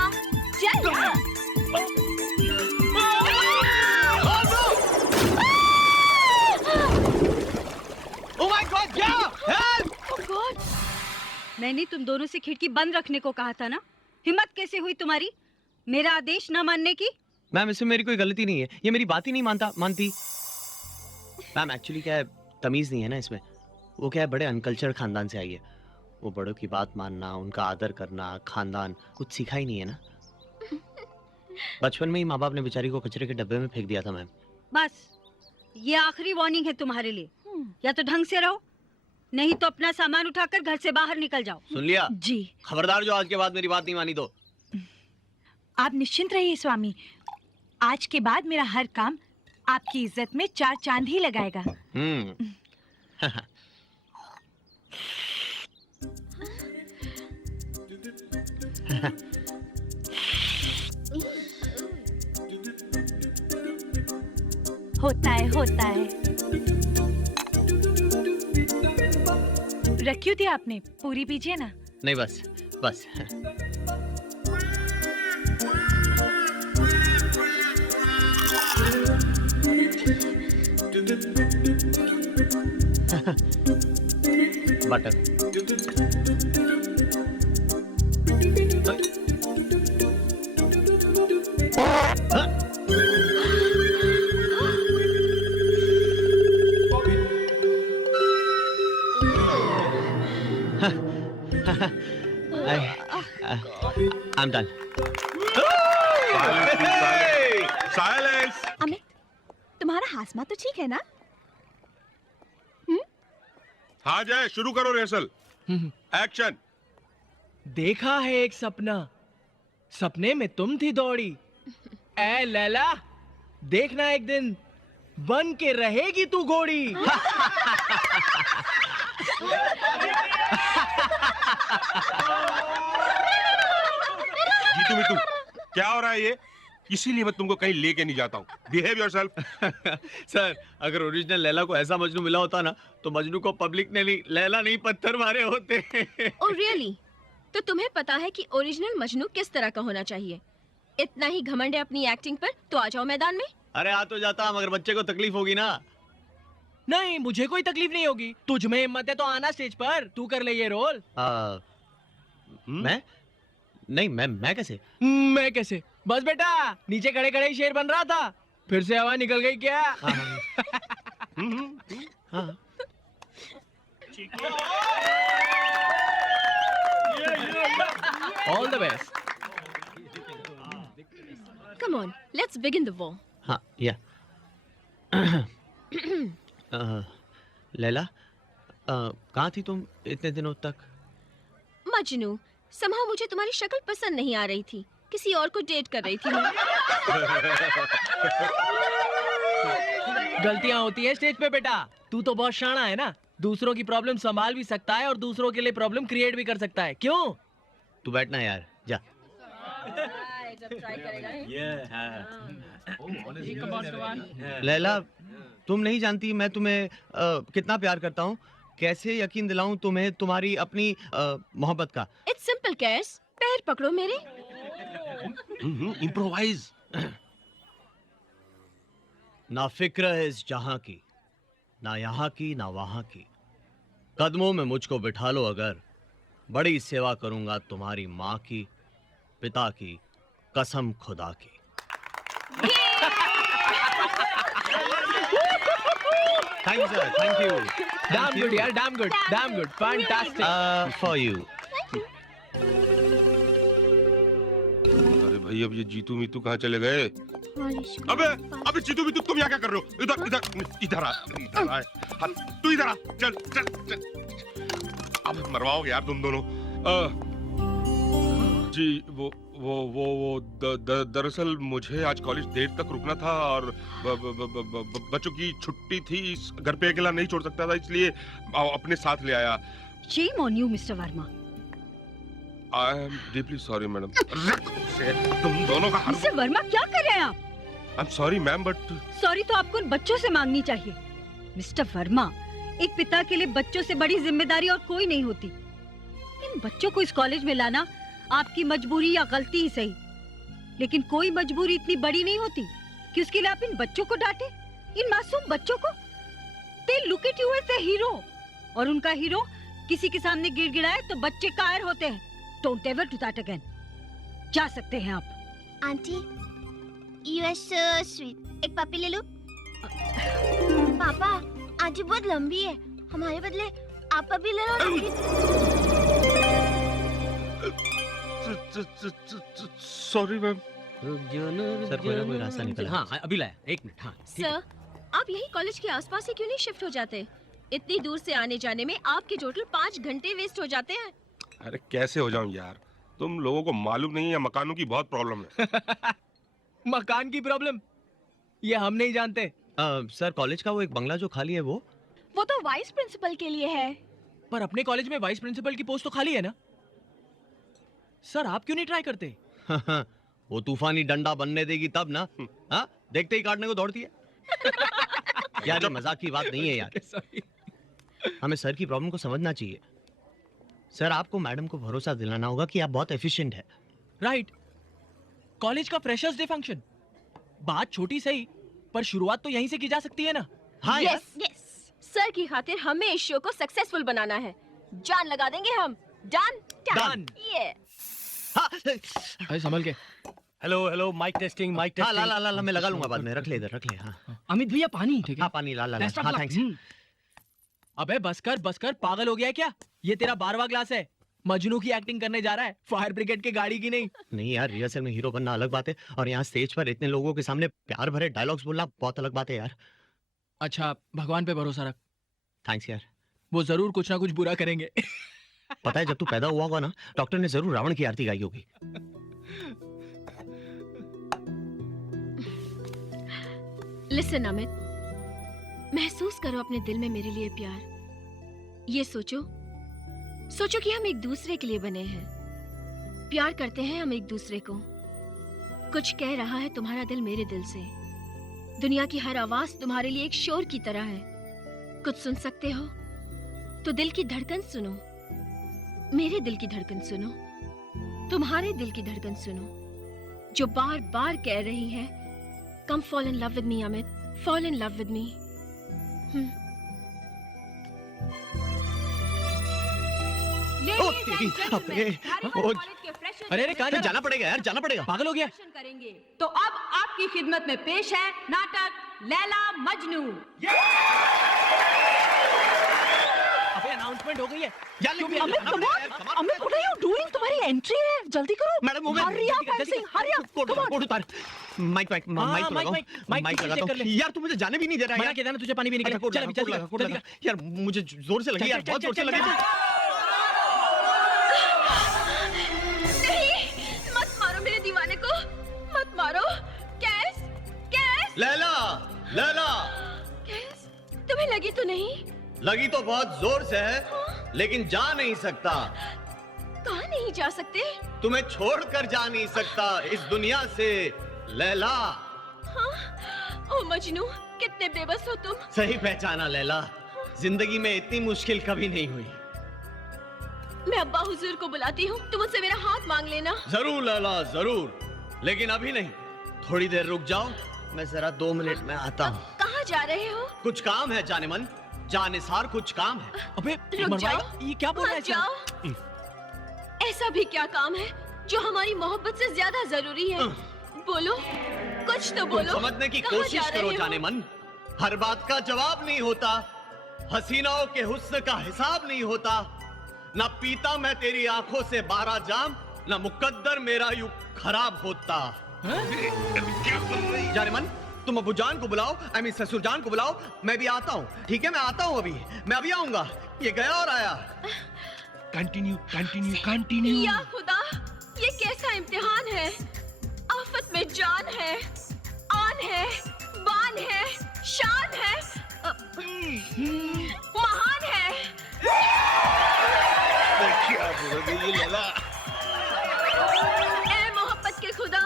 Oh my God, help! Oh God! मैंने तुम दोनों से खिड़की बंद रखने को कहा था ना। हिम्मत कैसे हुई तुम्हारी मेरा आदेश न मानने की? मैम, इसमें मेरी कोई गलती नहीं है, ये मेरी बात ही नहीं मानती। मैम एक्चुअली क्या है, तमीज नहीं है ना इसमें। वो क्या है, बड़े अनकल्चर्ड खानदान से आई है। वो बड़ों की बात मानना, उनका आदर करना, खानदान कुछ सीखा ही नहीं है ना। बचपन में ही माँ बाप ने बेचारी को कचरे के डब्बे में फेंक दिया था मैम। बस ये आखिरी वार्निंग है तुम्हारे लिए। या तो ढंग से रहो, नहीं तो अपना सामान उठाकर घर से बाहर निकल जाओ। सुन लिया? जी। खबरदार जो आज के बाद मेरी बात नहीं मानी तो। आप निश्चिंत रहिए स्वामी, आज के बाद मेरा हर काम आपकी इज्जत में 4 चांद ही लगाएगा। होता है। रखी थी आपने, पूरी पीजिए ना। नहीं बस बस। Butter. I'm done. Silence. Amit, तुम्हारा हाजमा तो ठीक है ना? हाँ जय, शुरू करो रिहर्सल। एक्शन। देखा है एक सपना, सपने में तुम थी दौड़ी। ए लैला, देखना एक दिन बन के रहेगी तू घोड़ी। जीतू मितू, क्या हो रहा है ये? इसीलिए मैं तुमको कहीं लेके नहीं जाता हूँ। Behave yourself. सर, अगर ओरिजिनल लैला को ऐसा मजनू मिला होता ना, तो मजनू को पब्लिक ने नहीं, लैला नहीं पत्थर मारे होते। Oh really? तो तुम्हें पता है कि ओरिजिनल मजनू किस तरह का होना चाहिए? इतना ही घमंड है अपनी एक्टिंग पर तो आ जाओ मैदान में। अरे आ तो जाता, मगर बच्चे को तकलीफ होगी ना। नहीं, मुझे कोई तकलीफ नहीं होगी। तुझ में हिम्मत है तो आना स्टेज पर, तू कर ले ये रोल। मैं नहीं, मैं कैसे? मैं कैसे? बस बेटा, नीचे खड़े खड़े ही शेर बन रहा था, फिर से हवा निकल गई क्या? हाँ। All the best. Come on, let's begin the war. हाँ, या। लैला, कहाँ थी तुम इतने दिनों तक? मजनू, somehow मुझे तुम्हारी शक्ल पसंद नहीं आ रही थी, किसी और को डेट कर रही थी मैं। गलतियां होती है स्टेज पे बेटा। तू तो बहुत शाना है ना, दूसरों की प्रॉब्लम संभाल भी सकता है और दूसरों के लिए प्रॉब्लम क्रिएट भी कर सकता है। क्यों? तू बैठना यार, जा। लैला, तुम नहीं जानती मैं तुम्हें कितना प्यार करता हूँ। कैसे यकीन दिलाऊं तुम्हें तुम्हारी अपनी मोहब्बत का। It's simple, कैस। पैर पकड़ो मेरे। इम्प्रोवाइज। ना फिक्र है इस जहां की, ना यहाँ की ना वहां की। कदमों में मुझको बिठा लो अगर, बड़ी सेवा करूंगा तुम्हारी माँ की, पिता की, कसम खुदा की। Thank you sir, thank you. Damn good यार, damn good, damn good, fantastic. For you. अरे भाई, अब ये जीतू मीतू कहाँ चले गए? अबे जीतू मीतू, तुम यहाँ क्या कर रहे हो? इधर इधर इधर आ, इधर आ। हाँ, तू इधर आ, चल चल चल। अब मरवाओगे यार तुम दोनों। जी दरअसल मुझे आज कॉलेज देर तक रुकना था और बच्चों की छुट्टी थी, घर पे अकेला नहीं छोड़ सकता था, इसलिए अपने साथ ले आया। Shame on you, Mr. Verma. I am deeply sorry, madam. तुम दोनों का Mr. Verma, क्या कर रहे हैं आप? I'm sorry, ma'am, but sorry तो आपको उन बच्चों से मांगनी चाहिए। मिस्टर वर्मा, एक पिता के लिए बच्चों से बड़ी जिम्मेदारी और कोई नहीं होती। इन बच्चों को इस कॉलेज में लाना आपकी मजबूरी या गलती ही सही, लेकिन कोई मजबूरी इतनी बड़ी नहीं होती कि उसके लिए आप इन बच्चों को डांटे, इन मासूम बच्चों को। They look at you as a hero, और उनका हीरो किसी के सामने गिड़गिड़ाए तो बच्चे कायर होते हैं। Don't ever do that again. जा सकते हैं आप। Aunty, you are so sweet. एक पपी ले लो। पापा, आंटी बहुत लंबी है, हमारे बदले आप पपी ले लो ना। Sorry ma'am. सर, कोई ना कोई रास्ता निकला। हाँ, अभी लाया, एक मिनट। हाँ, सर, आप यही कॉलेज के आसपास से क्यों नहीं शिफ्ट हो जाते? इतनी दूर से आने जाने में आपके टोटल 5 घंटे वेस्ट हो जाते हैं। अरे कैसे हो जाऊं यार, तुम लोगों को मालूम नहीं है मकानों की बहुत प्रॉब्लम है। मकान की प्रॉब्लम ये हम नहीं जानते। सर, कॉलेज का वो एक बंगला जो खाली है वो तो वाइस प्रिंसिपल के लिए है। पर अपने कॉलेज में वाइस प्रिंसिपल की पोस्ट तो खाली है ना? सर आप क्यों नहीं ट्राई करते? वो तूफानी डंडा बनने देगी तब ना। हाँ, देखते ही काटने को दौड़ती है। यार ये मजाक की बात नहीं है यार। हमें सर की प्रॉब्लम को समझना चाहिए। सर आपको मैडम को भरोसा दिलाना होगा कि आप बहुत एफिशिएंट है। राइट। कॉलेज का फ्रेशर्स डे फंक्शन, बात छोटी सही पर शुरुआत तो यहीं से की जा सकती है ना। हाँ यार। यस सर की खातिर हमें इस शो को सक्सेसफुल बनाना है। जान लगा देंगे हम। Done Done. ये हाँ, अरे संभल के। हेलो माइक टेस्टिंग माइक हाँ, ला टेस्टिंग। ला ला मैं लगा लूंगा बाद में। रख ले इधर, रख ले। हाँ अमित भैया पानी। ठीक है। हाँ, पानी ला ला ला। Best of हाँ luck. थैंक्स। अबे बस कर, पागल हो गया है क्या? ये तेरा 12वां क्लास है। मजनू की एक्टिंग करने जा रहा है, फायर ब्रिगेड की गाड़ी की नहीं। नहीं यार, रिहर्सल में हीरो बनना अलग बात है और यहाँ स्टेज पर इतने लोगों के सामने प्यार भरे डायलॉग्स बोलना बहुत अलग बात है यार। अच्छा भगवान पे भरोसा रख, थैंक्स यार। वो जरूर कुछ ना कुछ बुरा करेंगे। पता है जब तू पैदा हुआ होगा ना, डॉक्टर ने जरूर रावण की आरती गाई होगी। लिसन अमित, महसूस करो अपने दिल में मेरे लिए प्यार। ये सोचो कि हम एक दूसरे के लिए बने हैं, प्यार करते हैं हम एक दूसरे को। कुछ कह रहा है तुम्हारा दिल मेरे दिल से। दुनिया की हर आवाज तुम्हारे लिए एक शोर की तरह है। कुछ सुन सकते हो तो दिल की धड़कन सुनो, मेरे दिल की धड़कन सुनो, तुम्हारे दिल की धड़कन सुनो, जो बार बार कह रही है come fall in love with me Amit, fall in love with me. ओ तेरी, अबे, ओ, अरे कहाँ जाना पड़ेगा यार, जाना पड़ेगा। पागल हो गया? करेंगे तो अब आपकी खिदमत में पेश है नाटक लैला मजनू। अबे अनाउंसमेंट हो गई है। यार लेकिन अमित, जाना पड़ेगा यार, कमाल Amit, what are you doing? तुम्हारी एंट्री है, जल्दी करो। मैडम वो Hurry up, I'm saying, hurry up, come on. Coat उतार। माइक हाँ, लगाओ। माइक माइक चेक लगाता कर ले। हूँ। यार तू मुझे जाने भी नहीं दे रहा मना यार। किया था ना तुझे पानी पीने के लिए। चल अभी, जल्दी कर, जल्दी कर। यार मुझे जोर से लगी यार, बहुत जोर से लगी। नहीं, मत मारो मेरे दीवाने को, मत मारो। कैस, कैस, लैला, लैला, कैस, तुम्हें लगी तो नहीं? लगी तो बहुत जोर से है, लेकिन जा नहीं सकता। कहाँ नहीं जा सकते? तुम्हें छोड़कर जा नहीं सकता इस दुनिया से, लैला। हाँ? ओ मजनू, कितने बेबस हो तुम। सही पहचाना लैला, जिंदगी में इतनी मुश्किल कभी नहीं हुई। मैं अब्बा हुजूर को बुलाती हूँ, तुम मुझसे मेरा हाथ मांग लेना। जरूर लैला, जरूर, लेकिन अभी नहीं। थोड़ी देर रुक जाओ, मैं जरा 2 मिनट में आता हूँ। कहाँ जा रहे हो? कुछ काम है जाने मन, जानिसार कुछ काम है। अबे रुक मरवाएगा? जाओ। ये क्या बोल रहा है मत जाओ। ऐसा भी क्या काम है जो हमारी मोहब्बत से ज्यादा जरूरी है? बोलो, कुछ तो तुम बोलो। समझने की कहाँ कोशिश जा रहे करो हो? जाने मन। हर बात का जवाब नहीं होता, हसीनाओं के हुस्न का हिसाब नहीं होता। ना पीता मैं तेरी आंखों से 12 जाम, ना मुकद्दर मेरा यूं खराब होता। जाने मन, तुम अबू जान को बुलाओ, आई मीन ससुर जान को बुलाओ, मैं भी आता हूँ। ठीक है, मैं आता हूँ अभी, मैं अभी आऊंगा। ये गया और आया। Continue continue continue. या खुदा, ये कैसा इम्तिहान है? आफत में जान है, आन है, बान है, शान है, महान है। क्या बोल रही है लैला? ए मोहब्बत के खुदा,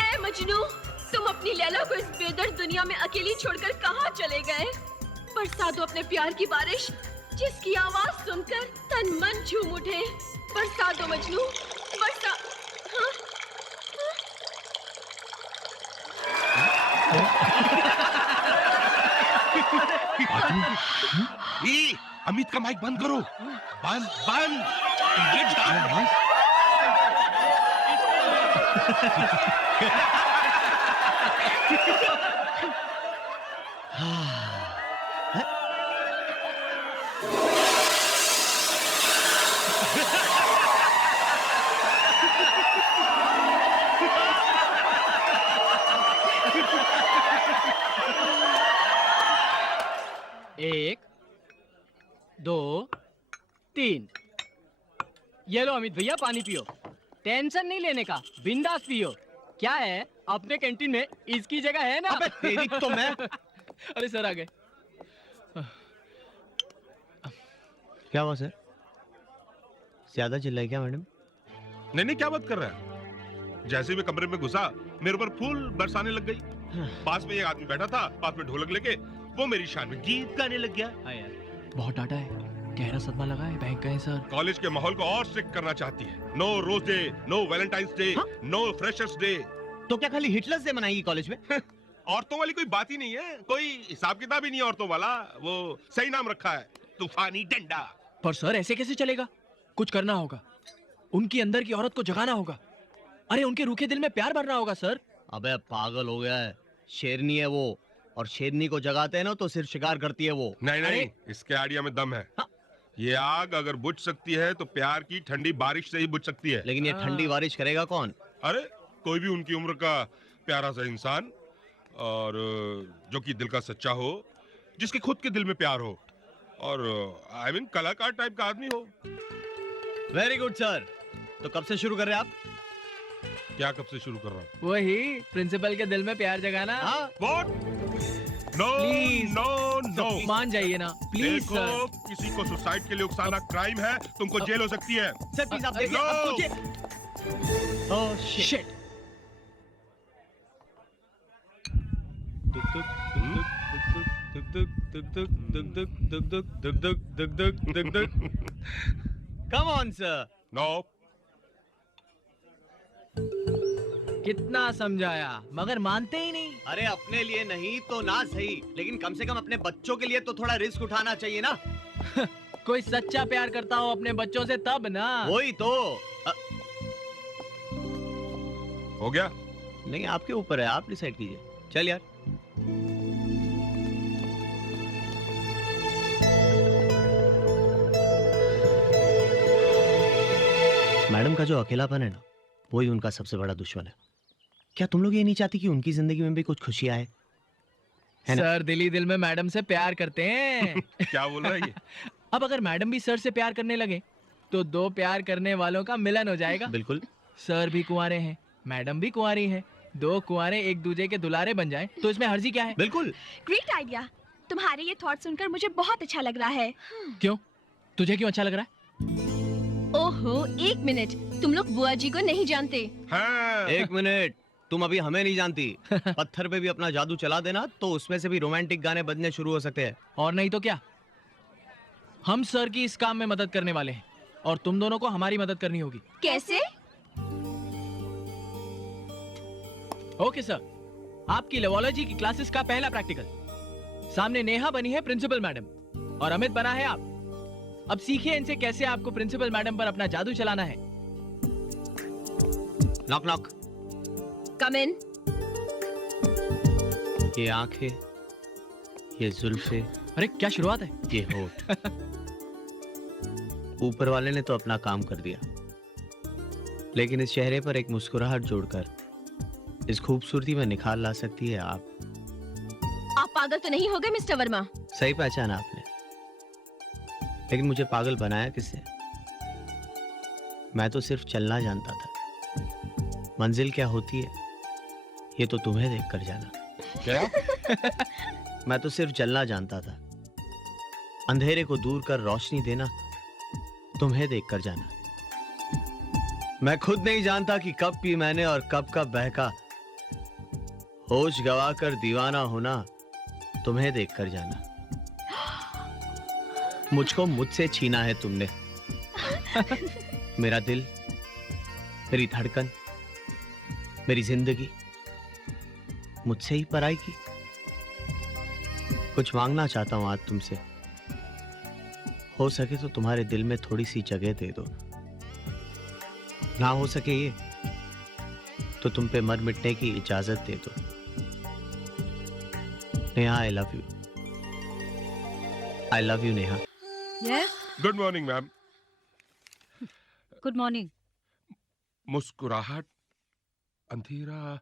ए मजनू, तुम अपनी लैला को इस बेदर्द दुनिया में अकेली छोड़कर कहाँ चले गए? बरसा दो अपने प्यार की बारिश, जिसकी आवाज सुनकर तन मन झूम उठे। बरसा दो मजनू, बरसा। हाँ? अमित का माइक बंद करो। बंद बंद। Get down. एक, 2, 3। ये लो अमित भैया, पानी पियो। टेंशन नहीं लेने का, बिंदास पियो। क्या है, अपने कैंटीन में इसकी जगह है ना? अबे तेरी तो मैं। अरे सर आ गए। क्या हुआ सर? ज्यादा चिल्लाई क्या मैडम? नहीं नहीं, क्या बात कर रहा है? जैसे ही मैं कमरे में घुसा, मेरे ऊपर फूल बरसाने लग गई। पास में एक आदमी बैठा था, पास में ढोलक लेके, वो मेरी शान में गीत गाने लग गया। हाँ यार, बहुत डांटा है, गहरा सदमा लगा है। बैंक गए सर। कॉलेज के माहौल को और स्ट्रिक्ट करना चाहती है। No rose day, no Valentine's day, no freshers day. तो क्या खाली हिटलर्स डे मनाएगी कॉलेज में? औरतों वाली कोई बात ही नहीं है, कोई हिसाब किताब ही नहीं है औरतों वाला। वो सही नाम रखा है, तूफानी डंडा। पर सर ऐसे कैसे चलेगा? कुछ करना होगा, उनकी अंदर की औरत को जगाना होगा। अरे उनके रूखे दिल में प्यार भरना होगा सर। अबे पागल हो गया है, शेरनी है वो, और शेरनी को जगाते हैं ना तो सिर्फ शिकार करती है वो। नहीं नहीं, इसके आइडिया में दम है। ये आग अगर बुझ सकती है तो प्यार की ठंडी बारिश से ही बुझ सकती है। लेकिन ये ठंडी बारिश करेगा कौन? अरे कोई भी उनकी उम्र का प्यारा सा इंसान, और जो कि दिल का सच्चा हो, जिसके खुद के दिल में प्यार हो, और आई मीन कलाकार टाइप का आदमी हो। Very good sir. तो कब से शुरू कर रहे हैं आप? क्या कब से शुरू कर रहा हूँ? वही प्रिंसिपल के दिल में प्यार जगाना। What? No Please. No no, मान जाइए ना प्लीज देखो, सर। किसी को सुसाइड के लिए उकसाना क्राइम है, तुमको जेल हो सकती है। सर प्लीज आप देखिए, No. आप सोचिए। Oh shit. Come on sir. No, कितना समझाया मगर मानते ही नहीं। अरे अपने लिए नहीं तो ना सही, लेकिन कम से कम अपने बच्चों के लिए तो थोड़ा रिस्क उठाना चाहिए ना। कोई सच्चा प्यार करता हो अपने बच्चों से तब ना। वही तो। हो गया? नहीं आपके ऊपर है, आप डिसाइड कीजिए। चल यार। मैडम का जो अकेलापन है ना, वही उनका सबसे बड़ा दुश्मन है। क्या तुम लोग ये नहीं चाहती कि उनकी जिंदगी में भी कुछ खुशी आए? है ना? सर दिल ही दिल में मैडम से प्यार करते हैं। क्या बोल रहा है ये? अब अगर मैडम भी सर से प्यार करने लगे तो दो प्यार करने वालों का मिलन हो जाएगा। बिल्कुल। सर भी कुंवारे हैं, मैडम भी कुंवारी है, दो कुंवारे एक दूसरे के दुलारे बन जाएं तो इसमें हर्जी क्या है? बिल्कुल। Great idea. तुम्हारे ये थॉट सुनकर मुझे बहुत अच्छा लग रहा है। क्यों? तुझे क्यों अच्छा लग रहा है? ओहो, एक मिनट, तुम लोग बुआ जी को नहीं जानते। हाँ। एक मिनट, तुम अभी हमें नहीं जानती। पत्थर पे भी अपना जादू चला देना तो उसमें से भी रोमांटिक गाने बजने शुरू हो सकते हैं। और नहीं तो क्या, हम सर की इस काम में मदद करने वाले हैं और तुम दोनों को हमारी मदद करनी होगी। कैसे? ओके सर, आपकी लेवोलॉजी की क्लासेस का पहला प्रैक्टिकल। सामने नेहा बनी है प्रिंसिपल मैडम और अमित बना है आप। अब सीखिए इनसे कैसे आपको प्रिंसिपल मैडम पर अपना जादू चलाना है। Knock knock. Come in. ये आंखें, ये जुल्फे, अरे क्या शुरुआत है। ये होठ। ऊपर वाले ने तो अपना काम कर दिया, लेकिन इस चेहरे पर एक मुस्कुराहट जोड़कर इस खूबसूरती में निखार ला सकती है आप। आप पागल तो नहीं हो गए मिस्टर वर्मा? सही पहचाना आपने, लेकिन मुझे पागल बनाया किसने? मैं तो सिर्फ चलना जानता था। मंजिल क्या होती है ये तो तुम्हें देखकर जाना। क्या? मैं तो सिर्फ जलना जानता था, अंधेरे को दूर कर रोशनी देना तुम्हें देखकर जाना। मैं खुद नहीं जानता कि कब पी मैंने और कब कब बहका, होश गवाकर दीवाना होना तुम्हें देखकर जाना। मुझको मुझसे छीना है तुमने। मेरा दिल, मेरी धड़कन, मेरी जिंदगी मुझसे ही पराई की। कुछ मांगना चाहता हूं आज तुमसे, हो सके तो तुम्हारे दिल में थोड़ी सी जगह दे दो। ना हो सके ये तो तुम पे मर मिटने की इजाजत दे दो। Neha, I love you. I love you Neha. Yes, good morning ma'am. Good morning. मुस्कुराहट, अंधेरा,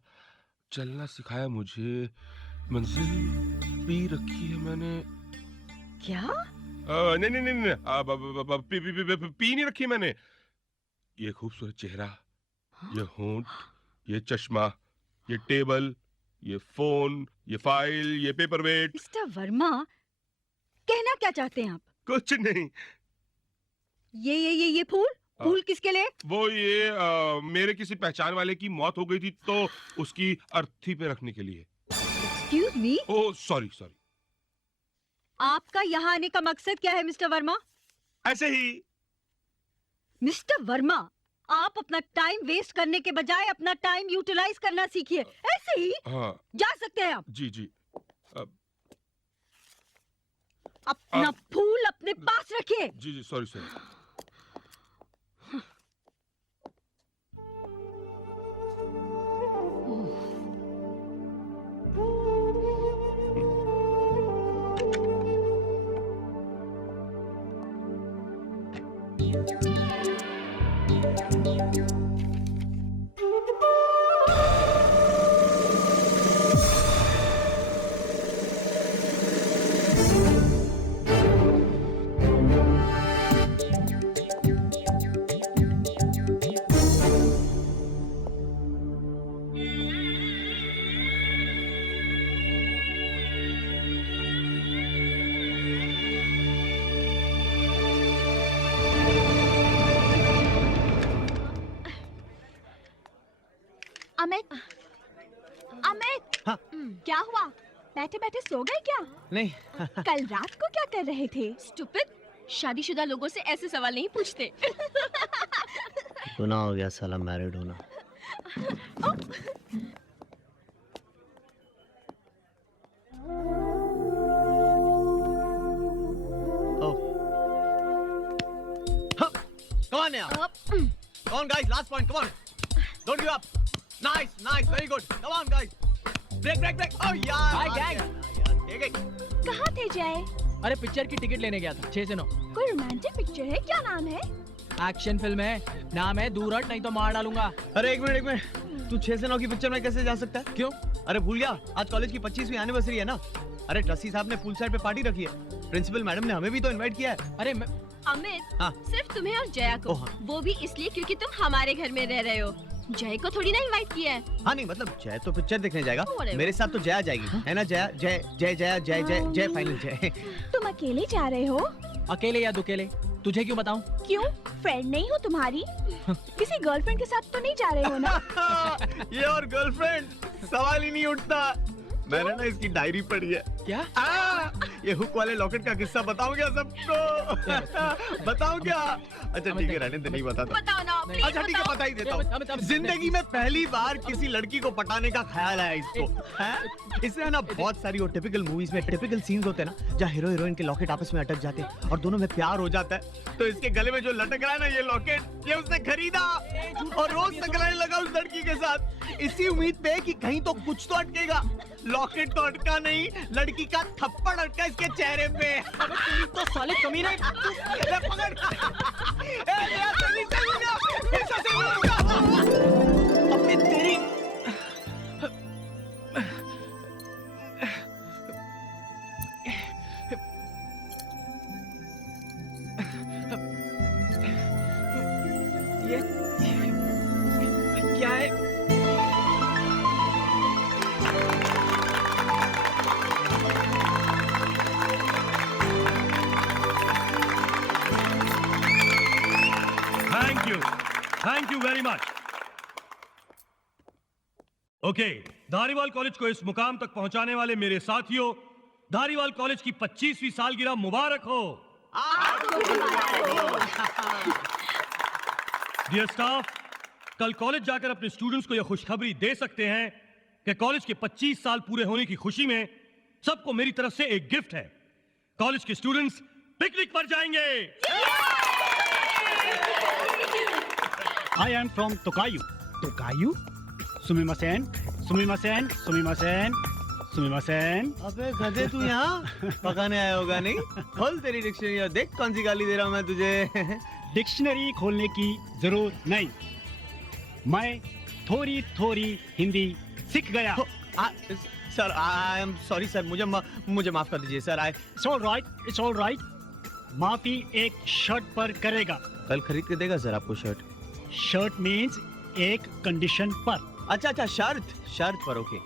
चलना सिखाया मुझे, मंजिल पी रखी है मैंने। क्या? नहीं नहीं नहीं नहीं, पी नहीं रखी मैंने। ये खूबसूरत चेहरा, ये होंठ, ये चश्मा, ये टेबल, ये फोन, ये फाइल, ये पेपरवेट। मिस्टर वर्मा, कहना क्या चाहते हैं आप? कुछ नहीं। ये फूल फूल किसके लिए? वो ये मेरे किसी पहचान वाले की मौत हो गई थी तो उसकी अर्थी पे रखने के लिए। Excuse me, oh sorry sorry. आपका यहाँ आने का मकसद क्या है मिस्टर वर्मा? ऐसे ही। मिस्टर वर्मा, आप अपना टाइम वेस्ट करने के बजाय अपना टाइम यूटिलाइज करना सीखिए। ऐसे ही हाँ जा सकते हैं आप। जी जी। अपना फूल अपने पास रखिए। जी जी सॉरी सॉरी। अमित, अमित, हाँ? क्या हुआ? बैठे बैठे सो गए क्या? नहीं। कल रात को क्या कर रहे थे? स्टूपिड, शादीशुदा लोगों से ऐसे सवाल नहीं पूछते। गुनाह हो गया साला मैरिड होना। Come on now. Come on guys, last point. Come on. Don't give up. Nice, nice, very good. Come on guys. Break, break, break. Oh यार. Hi gang. Take it. कहाँ थे जय? अरे पिक्चर की टिकट लेने गया था 6 से 9। कोई रोमांटिक पिक्चर है? क्या नाम है? एक्शन फिल्म है, नाम है दूर हट नहीं तो मार डालूंगा। अरे एक मिनट। तू 6 से 9 की पिक्चर में कैसे जा सकता है? क्यों? अरे भूल गया, आज कॉलेज की 25वीं एनिवर्सरी है ना। अरे ट्रस्टी साहब ने पूल साइड पे पार्टी रखी है। प्रिंसिपल मैडम ने हमें भी तो इनवाइट किया है। अरे अमित, हाँ। सिर्फ तुम्हें और जया को। ओह, हाँ। वो भी इसलिए क्योंकि तुम हमारे घर में रह रहे हो। जय को थोड़ी ना इनवाइट किया है। हाँ नहीं मतलब जय तो पिक्चर देखने जाएगा, Whatever. मेरे साथ तो जया जाएगी, है ना? जया जय जय जया जय जय जय फाइनल जय। तुम अकेले जा रहे हो? अकेले या दुकेले तुझे क्यों बताऊं? क्यों? फ्रेंड नहीं हो तुम्हारी? किसी गर्लफ्रेंड के साथ तो नहीं जा रहे हो ना? ये और गर्लफ्रेंड सवाल ही नहीं उठता। मैंने ना इसकी डायरी पढ़ी है। क्या? ये हुक वाले लॉकेट का किस्सा बताऊं क्या सबको? बताऊं क्या? अच्छा ठीक है, रहने दे, नहीं बताता। बताओ ना, please अच्छा ठीक है, बताओ। बता ही देता हूँ। जिंदगी में पहली बार किसी लड़की को पटाने का ख्याल आया इसको। हैं? इसमें ना बहुत सारी वो टिपिकल मूवीज में टिपिकल सीन्स होते हैं ना, जहाँ हीरो हीरोइन के लॉकेट आपस में अटक जाते हैं और दोनों में प्यार हो जाता है। तो इसके गले में जो लटक रहा है ना ये लॉकेट, ये उसने खरीदा और रोज टकराने लगा उस लड़की के साथ, इसी उम्मीद पे कि कहीं तो कुछ तो अटकेगा। लॉकेट तो अटका नहीं, लड़की का थप्पड़ अटका इसके चेहरे पे। तो साले कमीने। अपने तेरी ये क्या है? Thank you very much. Okay, Dhariwal college को इस मुकाम तक पहुंचाने वाले मेरे साथियों, धारीवाल कॉलेज की 25वीं सालगिरह मुबारक हो। डियर स्टाफ, कल कॉलेज जाकर अपने स्टूडेंट्स को यह खुशखबरी दे सकते हैं कि कॉलेज के 25 साल पूरे होने की खुशी में सबको मेरी तरफ से एक गिफ्ट है। कॉलेज के स्टूडेंट्स पिकनिक पर जाएंगे। I am from Tokayu. Tokayu? Sumimasen, sumimasen, sumimasen, sumimasen. अबे गधे, तू यहाँ पकाने आया होगा नहीं? खोल तेरी डिक्शनरी और देख कौन सी गाली दे रहा हूँ मैं तुझे। डिक्शनरी खोलने की जरूरत नहीं, मैं थोड़ी थोड़ी हिंदी सीख गया। Sir I am sorry sir, मुझे माफ कर दीजिए sir. It's all right, it's all right. माफी एक शर्ट पर करेगा। कल खरीद के देगा सर आपको शर्ट? शर्ट मीन्स एक कंडीशन पर। अच्छा अच्छा, शर्त पर, ओके।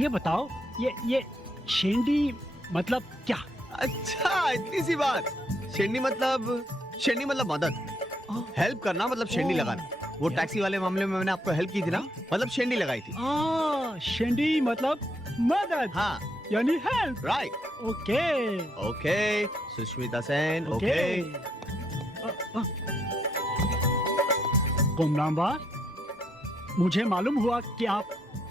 ये बताओ, ये शेंडी मतलब क्या? अच्छा इतनी सी बात। शेंडी मतलब मदद। हेल्प करना मतलब शेंडी लगाना। वो टैक्सी वाले मामले में मैंने आपको हेल्प की थी ना, मतलब शेंडी लगाई थी। शेंडी मतलब मदद। हाँ यानी help. Right. Okay okay Sushmita Sen. Okay गुमनाम, मुझे मालूम हुआ कि आप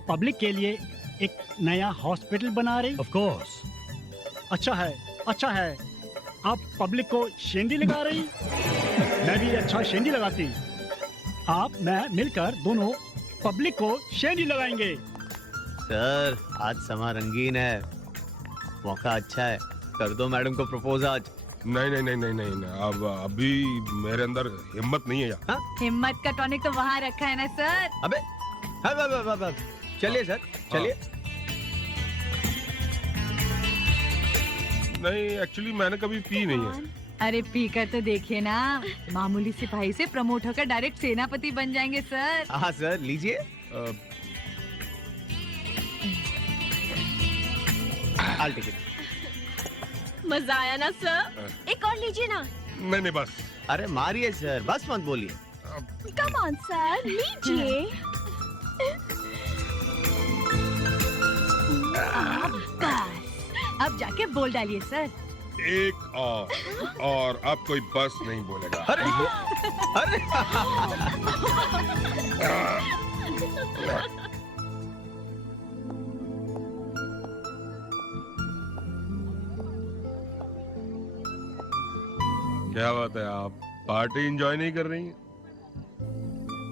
पब्लिक के लिए एक नया हॉस्पिटल बना रही। Of course. अच्छा है। आप पब्लिक को शेंडी लगा रही, मैं भी अच्छा शेंडी लगाती। आप मैं मिलकर दोनों पब्लिक को शेंडी लगाएंगे। सर आज समा रंगीन है, मौका अच्छा है, कर दो मैडम को प्रपोज आज। नहीं, अब अभी मेरे अंदर हिम्मत नहीं है यार। हिम्मत का टॉनिक तो वहाँ रखा है ना सर। अबे चलिए सर चलिए। नहीं एक्चुअली मैंने कभी पी नहीं है। अरे पी कर तो देखिए ना, मामूली सिपाही से प्रमोट होकर डायरेक्ट सेनापति बन जाएंगे सर। हाँ सर लीजिए। I'll take it। मजा आया ना सर? एक और लीजिए ना। नहीं बस। अरे मारिए सर, बस मत बोलिए। कम ऑन सर, लीजिए। बस अब जाके बोल डालिए सर। एक और अब कोई बस नहीं बोलेगा। अरे क्या बात है, आप पार्टी एंजॉय नहीं कर रही हैं?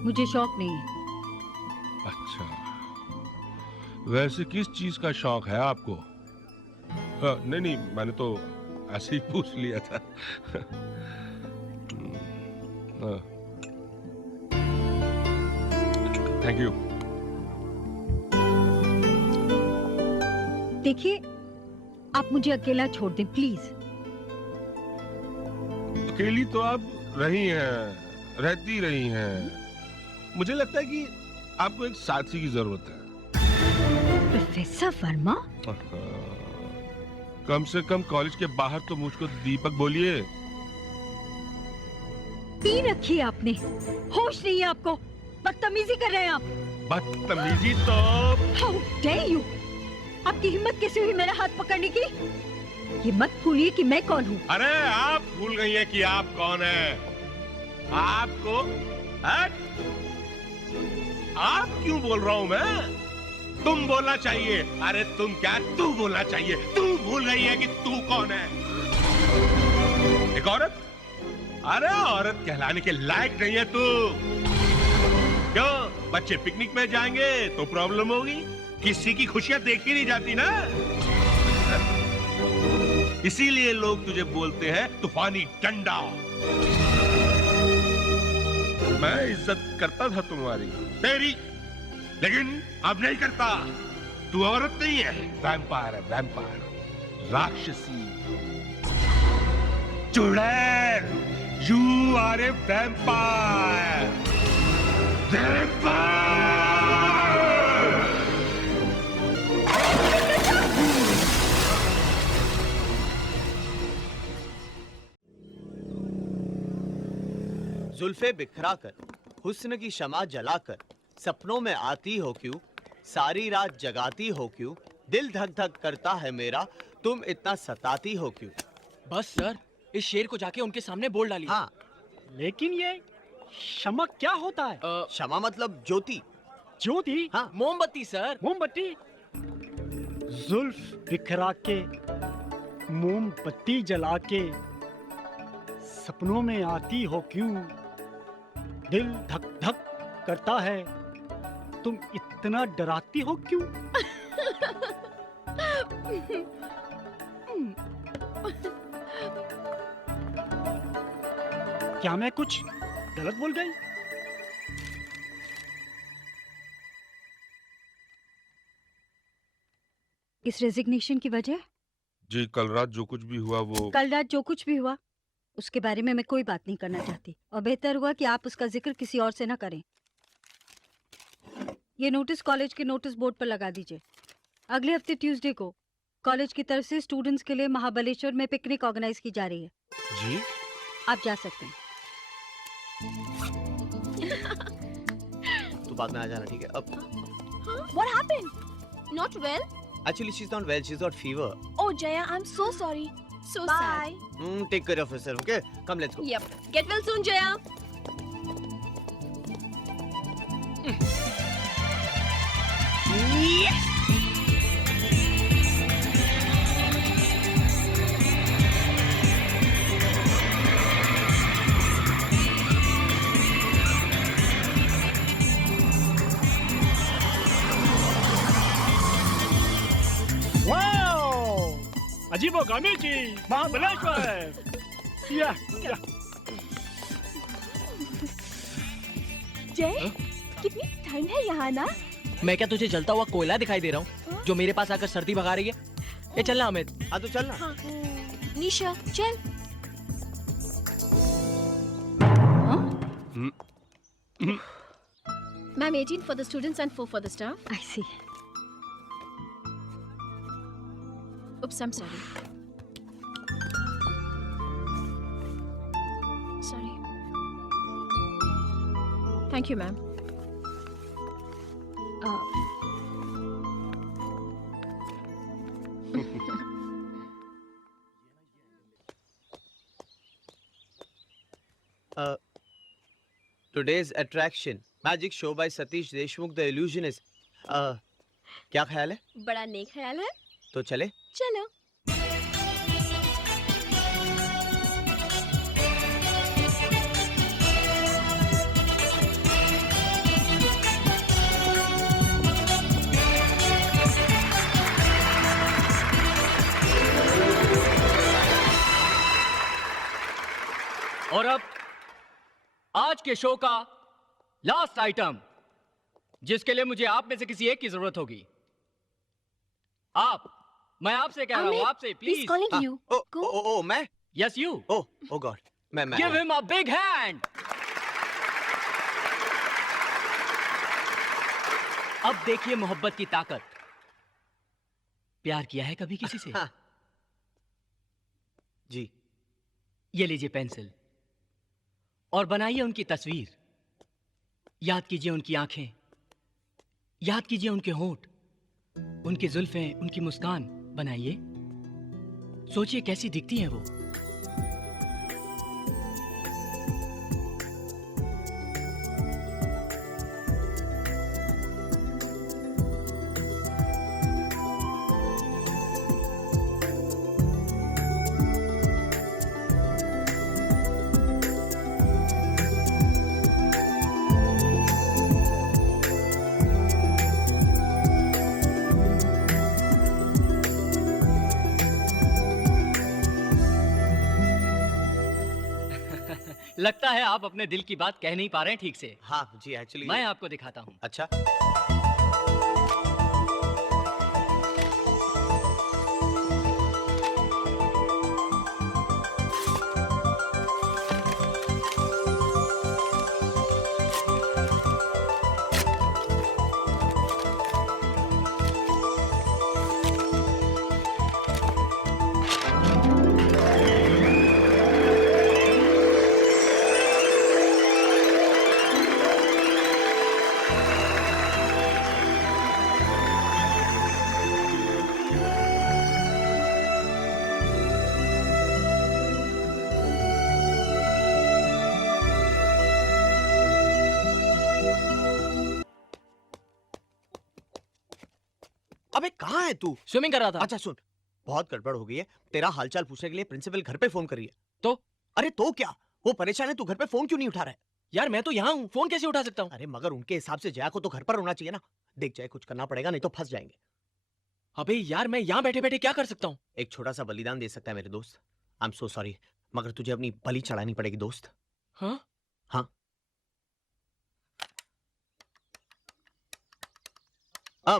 मुझे शौक नहीं है। अच्छा, वैसे किस चीज का शौक है आपको? नहीं मैंने तो ऐसे ही पूछ लिया था। Thank you. देखिए आप मुझे अकेला छोड़ दें प्लीज। अकेली तो आप रहती रही हैं। मुझे लगता है कि आपको एक साथी की जरूरत है। प्रोफेसर वर्मा, कम से कम कॉलेज के बाहर तो मुझको दीपक बोलिए। पी रखी है आपने, होश नहीं है आपको, बदतमीजी कर रहे हैं आप। बदतमीजी तो How dare you? आपकी हिम्मत कैसे हुई मेरा हाथ पकड़ने की? ये मत भूलिए कि मैं कौन हूँ। अरे आप भूल गई हैं कि आप कौन हैं। आपको आप क्यों बोल रहा हूँ मैं? तुम बोलना चाहिए। अरे तुम क्या, तू बोलना चाहिए। तू भूल गई है कि तू कौन है। एक औरत? अरे औरत कहलाने के लायक नहीं है तू। क्यों, बच्चे पिकनिक में जाएंगे तो प्रॉब्लम होगी? किसी की खुशियां देखी नहीं जाती ना, इसीलिए लोग तुझे बोलते हैं तूफानी डंडा। मैं इज्जत करता था तुम्हारी, तेरी, लेकिन अब नहीं करता। तू औरत नहीं है, वैम्पायर है, वैम्पायर, राक्षसी, चुड़ैल। You are a vampire, vampire. जुल्फे बिखरा कर, हुस्न की शमा जलाकर, सपनों में आती हो क्यों, सारी रात जगाती हो क्यों, दिल धक धक करता है मेरा, तुम इतना सताती हो क्यों। बस सर, इस शेर को जाके उनके सामने बोल डालिए। हाँ, लेकिन ये क्षमा क्या होता है? क्षमा मतलब ज्योति। ज्योति? हाँ, मोमबत्ती सर। मोमबत्ती? जुल्फ बिखरा के, मोमबत्ती जला के, सपनों में आती हो क्यों, दिल धक धक करता है, तुम इतना डराती हो क्यों? क्या मैं कुछ गलत बोल गई? इस रेजिग्नेशन की वजह? जी कल रात जो कुछ भी हुआ वो कल रात जो कुछ भी हुआ उसके बारे में मैं कोई बात नहीं करना चाहती, और बेहतर हुआ कि आप उसका जिक्र किसी और से ना करें। ये नोटिस कॉलेज के नोटिस बोर्ड पर लगा दीजिए। अगले हफ्ते ट्यूसडे को कॉलेज की तरफ से स्टूडेंट्स के लिए महाबलेश्वर में पिकनिक ऑर्गेनाइज की जा रही है। जी आप जा सकते हैं। बाद में आ जाना, ठीक है? अब What happened? Not well? actually she's not well, she's got fever. Oh Jaya, I'm so sorry. So sad. Take care of yourself, okay? Come, let's go. Yep. Get well soon, Jaya. Yes! Wow! अजीबोगरीब जी, महाबलेश्वर। या। जय, कितनी ठंड है यहाँ ना? मैं क्या तुझे जलता हुआ कोयला दिखाई दे रहा हूँ जो मेरे पास आकर सर्दी भगा रही है? ये चलना अमित। हाँ तो चलना। हाँ। निशा, चल। Ma'am, 18 for the students and 4 for the staff. I see. Oops, I'm sorry. Sorry. Thank you, ma'am. Today's attraction, magic show by Satish Deshmukh, the illusionist. क्या ख्याल है? बड़ा नेक ख्याल है। तो चले? चलो। और अब आज के शो का लास्ट आइटम, जिसके लिए मुझे आप में से किसी एक की जरूरत होगी। मैं आपसे कह रहा हूं, आपसे प्लीज। calling you. ओ मैं? Yes you. ओ गॉड, मैं give him a big hand. अब देखिए मोहब्बत की ताकत। प्यार किया है कभी किसी से? जी। ये लीजिए पेंसिल और बनाइए उनकी तस्वीर। याद कीजिए उनकी आंखें, याद कीजिए उनके होंठ, उनकी जुल्फें, उनकी मुस्कान बनाइए। सोचिए कैसी दिखती हैं वो। लगता है आप अपने दिल की बात कह नहीं पा रहे हैं ठीक से। हाँ जी, एक्चुअली मैं आपको दिखाता हूँ। अच्छा। अबे कहाँ है तू? स्विमिंग कर रहा था। अच्छा सुन, बहुत गड़बड़ हो गई है। तेरा हालचाल पूछने के लिए प्रिंसिपल घर पे फोन कर रही है। तो? अरे तो क्या, वो परेशान है, तू घर पे फोन क्यों नहीं उठा रहा है? यार मैं तो यहाँ हूँ, फोन कैसे उठा सकता हूँ? अरे मगर उनके हिसाब से जया को तो घर पर होना चाहिए ना। देख जय, कुछ करना पड़ेगा नहीं तो फंस जाएंगे। अबे यार मैं यहाँ बैठे बैठे क्या कर सकता हूँ? एक छोटा सा बलिदान दे सकता है मेरे दोस्त। आई एम सो सॉरी, मगर तुझे अपनी बलि चढ़ानी पड़ेगी दोस्त। हाँ? हाँ।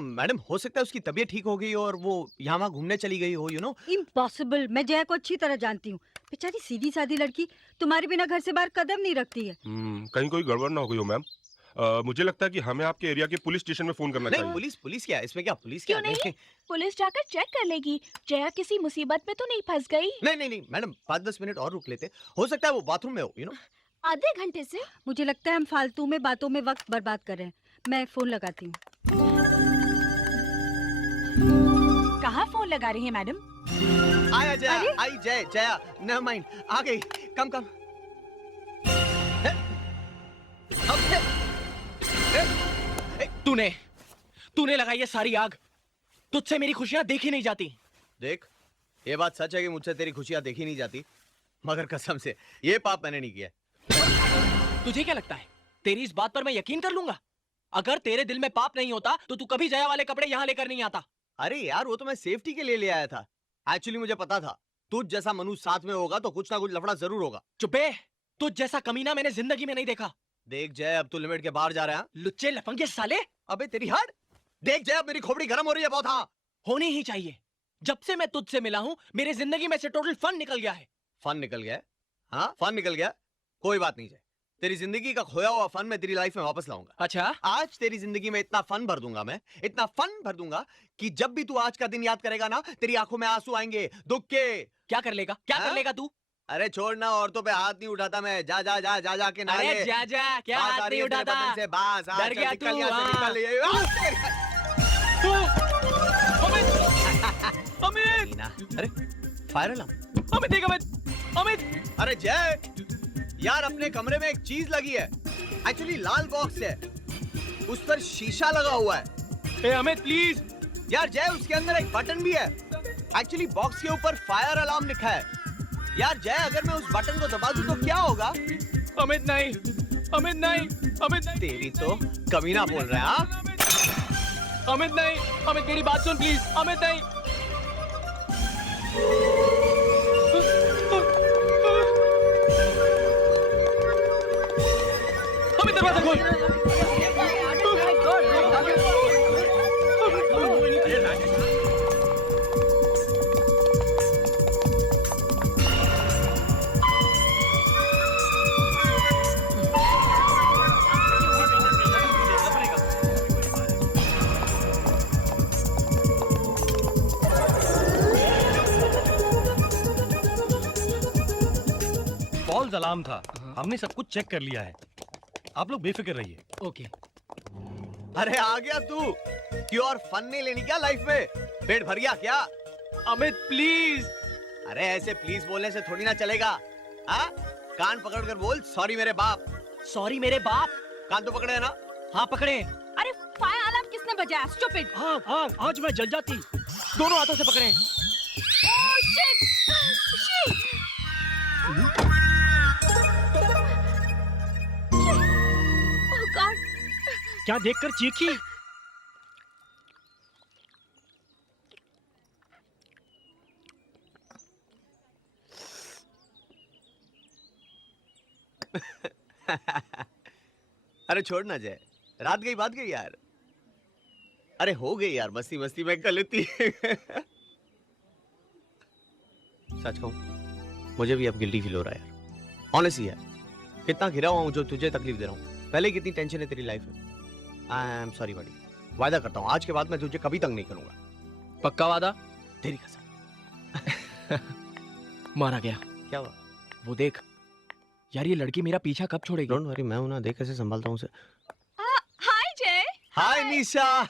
मैडम, हो सकता है उसकी तबीयत ठीक हो गई और वो यहाँ वहाँ घूमने चली गई हो, यू नो। इम्पॉसिबल। मैं जया को अच्छी तरह जानती हूँ। बेचारी सीधी सादी लड़की तुम्हारे बिना घर से बाहर कदम नहीं रखती है। कहीं कोई गड़बड़ ना हो गई हो मैम। मुझे लगता है कि हमें आपके एरिया के पुलिस स्टेशन में फोन करना चाहिए। नहीं, पुलिस क्या, इसमें क्या पुलिस क्यों क्या? नहीं? पुलिस जाकर चेक कर लेगी जया किसी मुसीबत में तो नहीं फंस गई। नहीं मैडम, 5-10 मिनट और रुक लेते। हो सकता है वो बाथरूम में हो, यू नो। आधे घंटे से मुझे लगता है हम फालतू में बातों में वक्त बर्बाद कर रहे हैं। मैं फोन लगाती हूँ। कहाँ फोन लगा रही है मैडम? आया जया, आई जय, जया, नेवर माइंड, आ गई, कम कम। तूने लगाई है सारी आग। तुझसे मेरी खुशियां देखी नहीं जाती। देख, ये बात सच है कि मुझसे तेरी खुशियां देखी नहीं जाती, मगर कसम से ये पाप मैंने नहीं किया। तुझे क्या लगता है तेरी इस बात पर मैं यकीन कर लूंगा? अगर तेरे दिल में पाप नहीं होता तो तू कभी जया वाले कपड़े यहाँ लेकर नहीं आता। अरे यार, वो तो मैं सेफ्टी के लिए ले आया था। एक्चुअली मुझे पता था तुझ जैसा मनुष्य साथ में होगा तो कुछ ना कुछ लफड़ा जरूर होगा। चुपे, तुझ जैसा कमीना मैंने जिंदगी में नहीं देखा। देख जय, अब तू लिमिट के बाहर जा रहा है। लुच्चे लफंगे साले। अबे तेरी हट। देख जय, अब मेरी खोपड़ी गर्म हो रही है बहुत। हाँ, होनी ही चाहिए। जब से मैं तुझसे मिला हूँ मेरी जिंदगी में से टोटल फन निकल गया है। फन निकल गया? हाँ, फन निकल गया। कोई बात नहीं जय, तेरी जिंदगी का खोया हुआ फन मैं तेरी लाइफ में वापस लाऊंगा। अच्छा, आज तेरी जिंदगी में इतना फन भर दूंगा मैं, इतना फन भर दूंगा कि जब भी तू आज का दिन याद करेगा ना, तेरी आंखों में आंसू आएंगे दुख के। क्या कर लेगा? क्या कर लेगा तू? अरे छोड़ना, औरतों पे हाथ नहीं उठाता मैं। जा जा जा जा जा के नहा ले। अरे जा जा, क्या हाथ नहीं उठाता? डर गया तू? अमित, अरे फायर अलार्म। अमित देख, अमित, अमित। अरे जय यार, अपने कमरे में एक चीज लगी है। एक्चुअली लाल बॉक्स है, उस पर शीशा लगा हुआ है। ए अमित प्लीज। यार जय, उसके अंदर एक बटन भी है। एक्चुअली बॉक्स के ऊपर फायर अलार्म लिखा है। यार जय, अगर मैं उस बटन को दबा दूं तो क्या होगा? अमित नहीं, अमित नहीं, अमित नहीं। तेरी तो कमीना बोल रहा है। हाँ, अमित नहीं, अमित मेरी बात सुन प्लीज। अमित नहीं। अमित दरवाजा खोल। फॉल्स अलार्म था, हमने सब कुछ चेक कर लिया है। आप लोग बेफिक्र रहिए। ओके। अरे आ गया तू। क्यों और फन नहीं लेनी क्या लाइफ में? पेट भर गया क्या? अमित प्लीज। अरे ऐसे प्लीज बोलने से थोड़ी ना चलेगा। हाँ, कान पकड़ कर बोल, सॉरी मेरे बाप। सॉरी मेरे बाप। कान तो पकड़े ना? हाँ पकड़े। अरे फायर अलार्म किसने बजाया? स्टूपिड। आग आग, आज मैं जल जाती। दोनों हाथों से पकड़े। Oh shit, shit. Oh god. क्या देखकर चीखी? अरे छोड़ ना जय, रात गई बात गई यार। अरे हो गई यार, मस्ती मस्ती में गलती। सच कहूं, मुझे भी अब गिल्टी फील हो रहा है यार। ऑनेस्टली यार, कितना घिरा हुआ हूं जो तुझे तकलीफ दे रहा हूं। पहले कितनी टेंशन है तेरी लाइफ में। आई एम सॉरी बड़ी। वादा करता हूं आज के बाद मैं तुझे कभी तंग नहीं करूंगा। पक्का वादा? तेरी कसम। मारा गया। क्या हुआ? वो देख यार, ये लड़की मेरा पीछा कब छोड़ेगी? डोंट वरी, मैं हूं ना, देख कैसे संभालता हूं उसे। हाय जय। हाय निशा।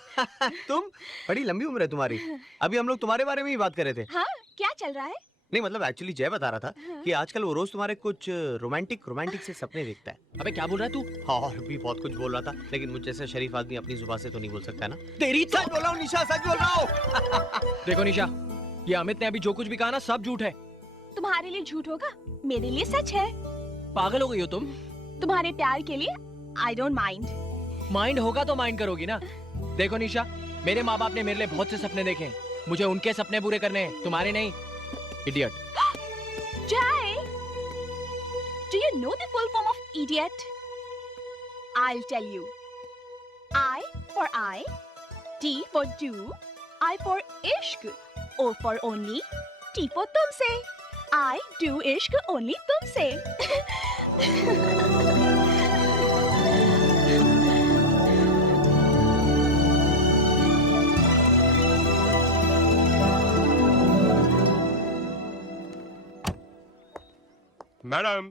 तुम? बड़ी लंबी उम्र है तुम्हारी। अभी हम लोग तुम्हारे बारे में ही बात कर रहे थे। हाँ, क्या चल रहा है? नहीं मतलब एक्चुअली जय बता रहा था कि आजकल वो रोज तुम्हारे कुछ रोमांटिक से सपने देखता है। अबे क्या बोल रहा है तू? और भी बहुत कुछ बोल रहा था, लेकिन मुझ जैसे शरीफ आदमी अपनी जुबान से तो नहीं बोल सकता है ना। तेरी सच बोल रहा हूँ निशा, सच बोल रहा हूँ। देखो निशा, ये अमित ने अभी जो कुछ भी कहा ना, सब झूठ है। तुम्हारे लिए झूठ होगा, मेरे लिए सच है। पागल हो गई हो तुम? तुम्हारे प्यार के लिए आई डोंट माइंड। माइंड होगा तो माइंड करोगी ना। देखो निशा, मेरे माँ बाप ने मेरे लिए बहुत से सपने देखे हैं। मुझे उनके सपने पूरे करने हैं, तुम्हारे नहीं। Idiot. Jai, do you know the full form of idiot? I'll tell you. I for I, D for do, I for ishq, O for only, T for तुमसे. I do ishq only तुमसे. Madam,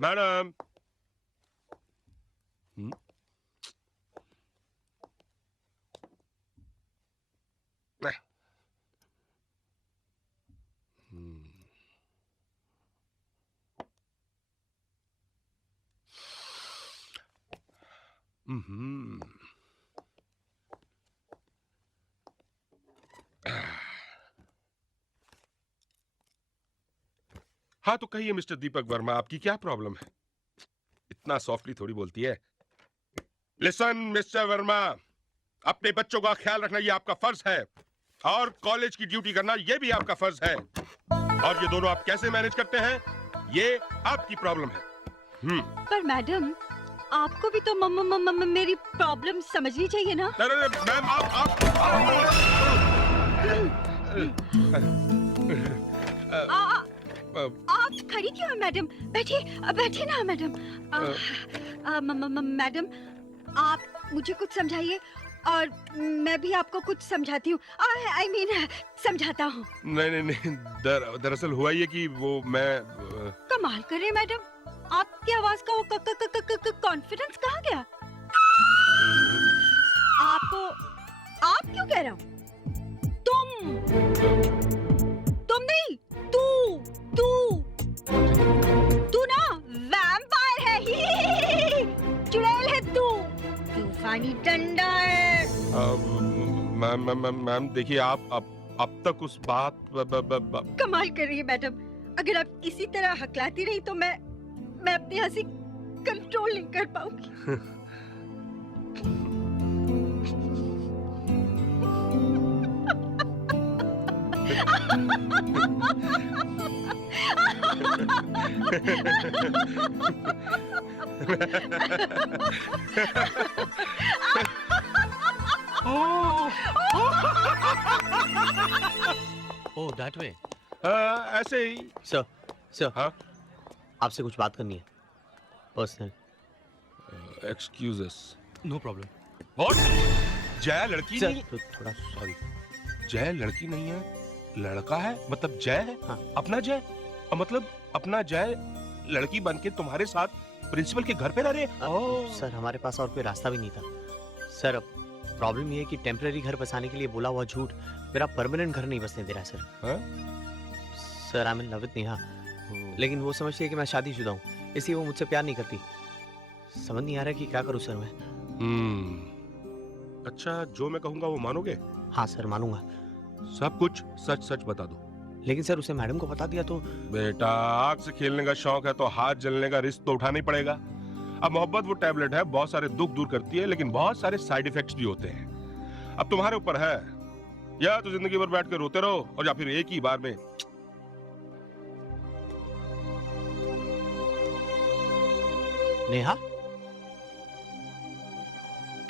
madam, हाँ तो कहिए mister Deepak Verma, आपकी क्या problem है? इतना softly थोड़ी बोलती है। लिसन मिस्टर वर्मा, अपने बच्चों का ख्याल रखना ये आपका फर्ज है, और कॉलेज की ड्यूटी करना ये भी आपका फर्ज है। और ये दोनों आप कैसे मैनेज करते हैं, ये आपकी प्रॉब्लम है। पर मैडम, आपको भी तो मेरी प्रॉब्लम समझनी चाहिए ना? मैम आप खड़ी क्यों हैं मैडम? बैठिए बैठिए ना मैडम। मैडम, आप मुझे कुछ समझाइए और मैं भी आपको कुछ समझाती हूँ। I mean, समझाता हूँ। नहीं, दरअसल हुआ ये कि वो मैं कमाल कर रहे हैं मैडम, आपकी आवाज का वो कॉन्फिडेंस कहाँ गया? आपको आप क्यों कह रहा हूँ? तुम नहीं, तू ना वैम्पायर है, चुड़ैल है तू, तूफानी डंडा है। मैम देखिए, आप अब तक उस बात कमाल कर रही है मैडम, अगर आप इसी तरह हकलाती रही तो मैं अपनी हंसी कंट्रोल नहीं कर पाऊंगी। Oh that way. ऐसे ही। सर हाँ, आपसे कुछ बात करनी है, personal. Excuse us. No problem. What? Jay लड़की सर नहीं? थोड़ा सॉरी। जय लड़की नहीं है, लड़का है, मतलब जय है। हाँ। अपना जय, मतलब अपना जय लड़की बनके तुम्हारे साथ प्रिंसिपल के घर पे रह रहे। सर हमारे पास और कोई रास्ता भी नहीं था सर। अब प्रॉब्लम ये है कि टेम्पररी घर बसाने के लिए बोला हुआ झूठ मेरा परमानेंट घर नहीं बसने दे रहा है sir. Sir I am in love with Neha, लेकिन वो समझती है कि मैं शादीशुदा हूँ, इसलिए वो मुझसे प्यार नहीं करती। समझ नहीं आ रहा कि क्या करूँ सर मैं। अच्छा, जो मैं कहूँगा वो मानोगे? हाँ सर मानूंगा। सब कुछ सच सच बता दो। लेकिन सर उसे मैडम को बता दिया तो। बेटा, आग से खेलने का शौक है तो हाथ जलने का रिस्क तो उठाना ही पड़ेगा। अब मोहब्बत वो टैबलेट है, बहुत सारे दुख दूर करती है, लेकिन बहुत सारे साइड इफेक्ट्स भी होते हैं। अब तुम्हारे ऊपर है, या तो जिंदगी भर बैठ कर रोते रहो, और या फिर एक ही बार में। नेहा,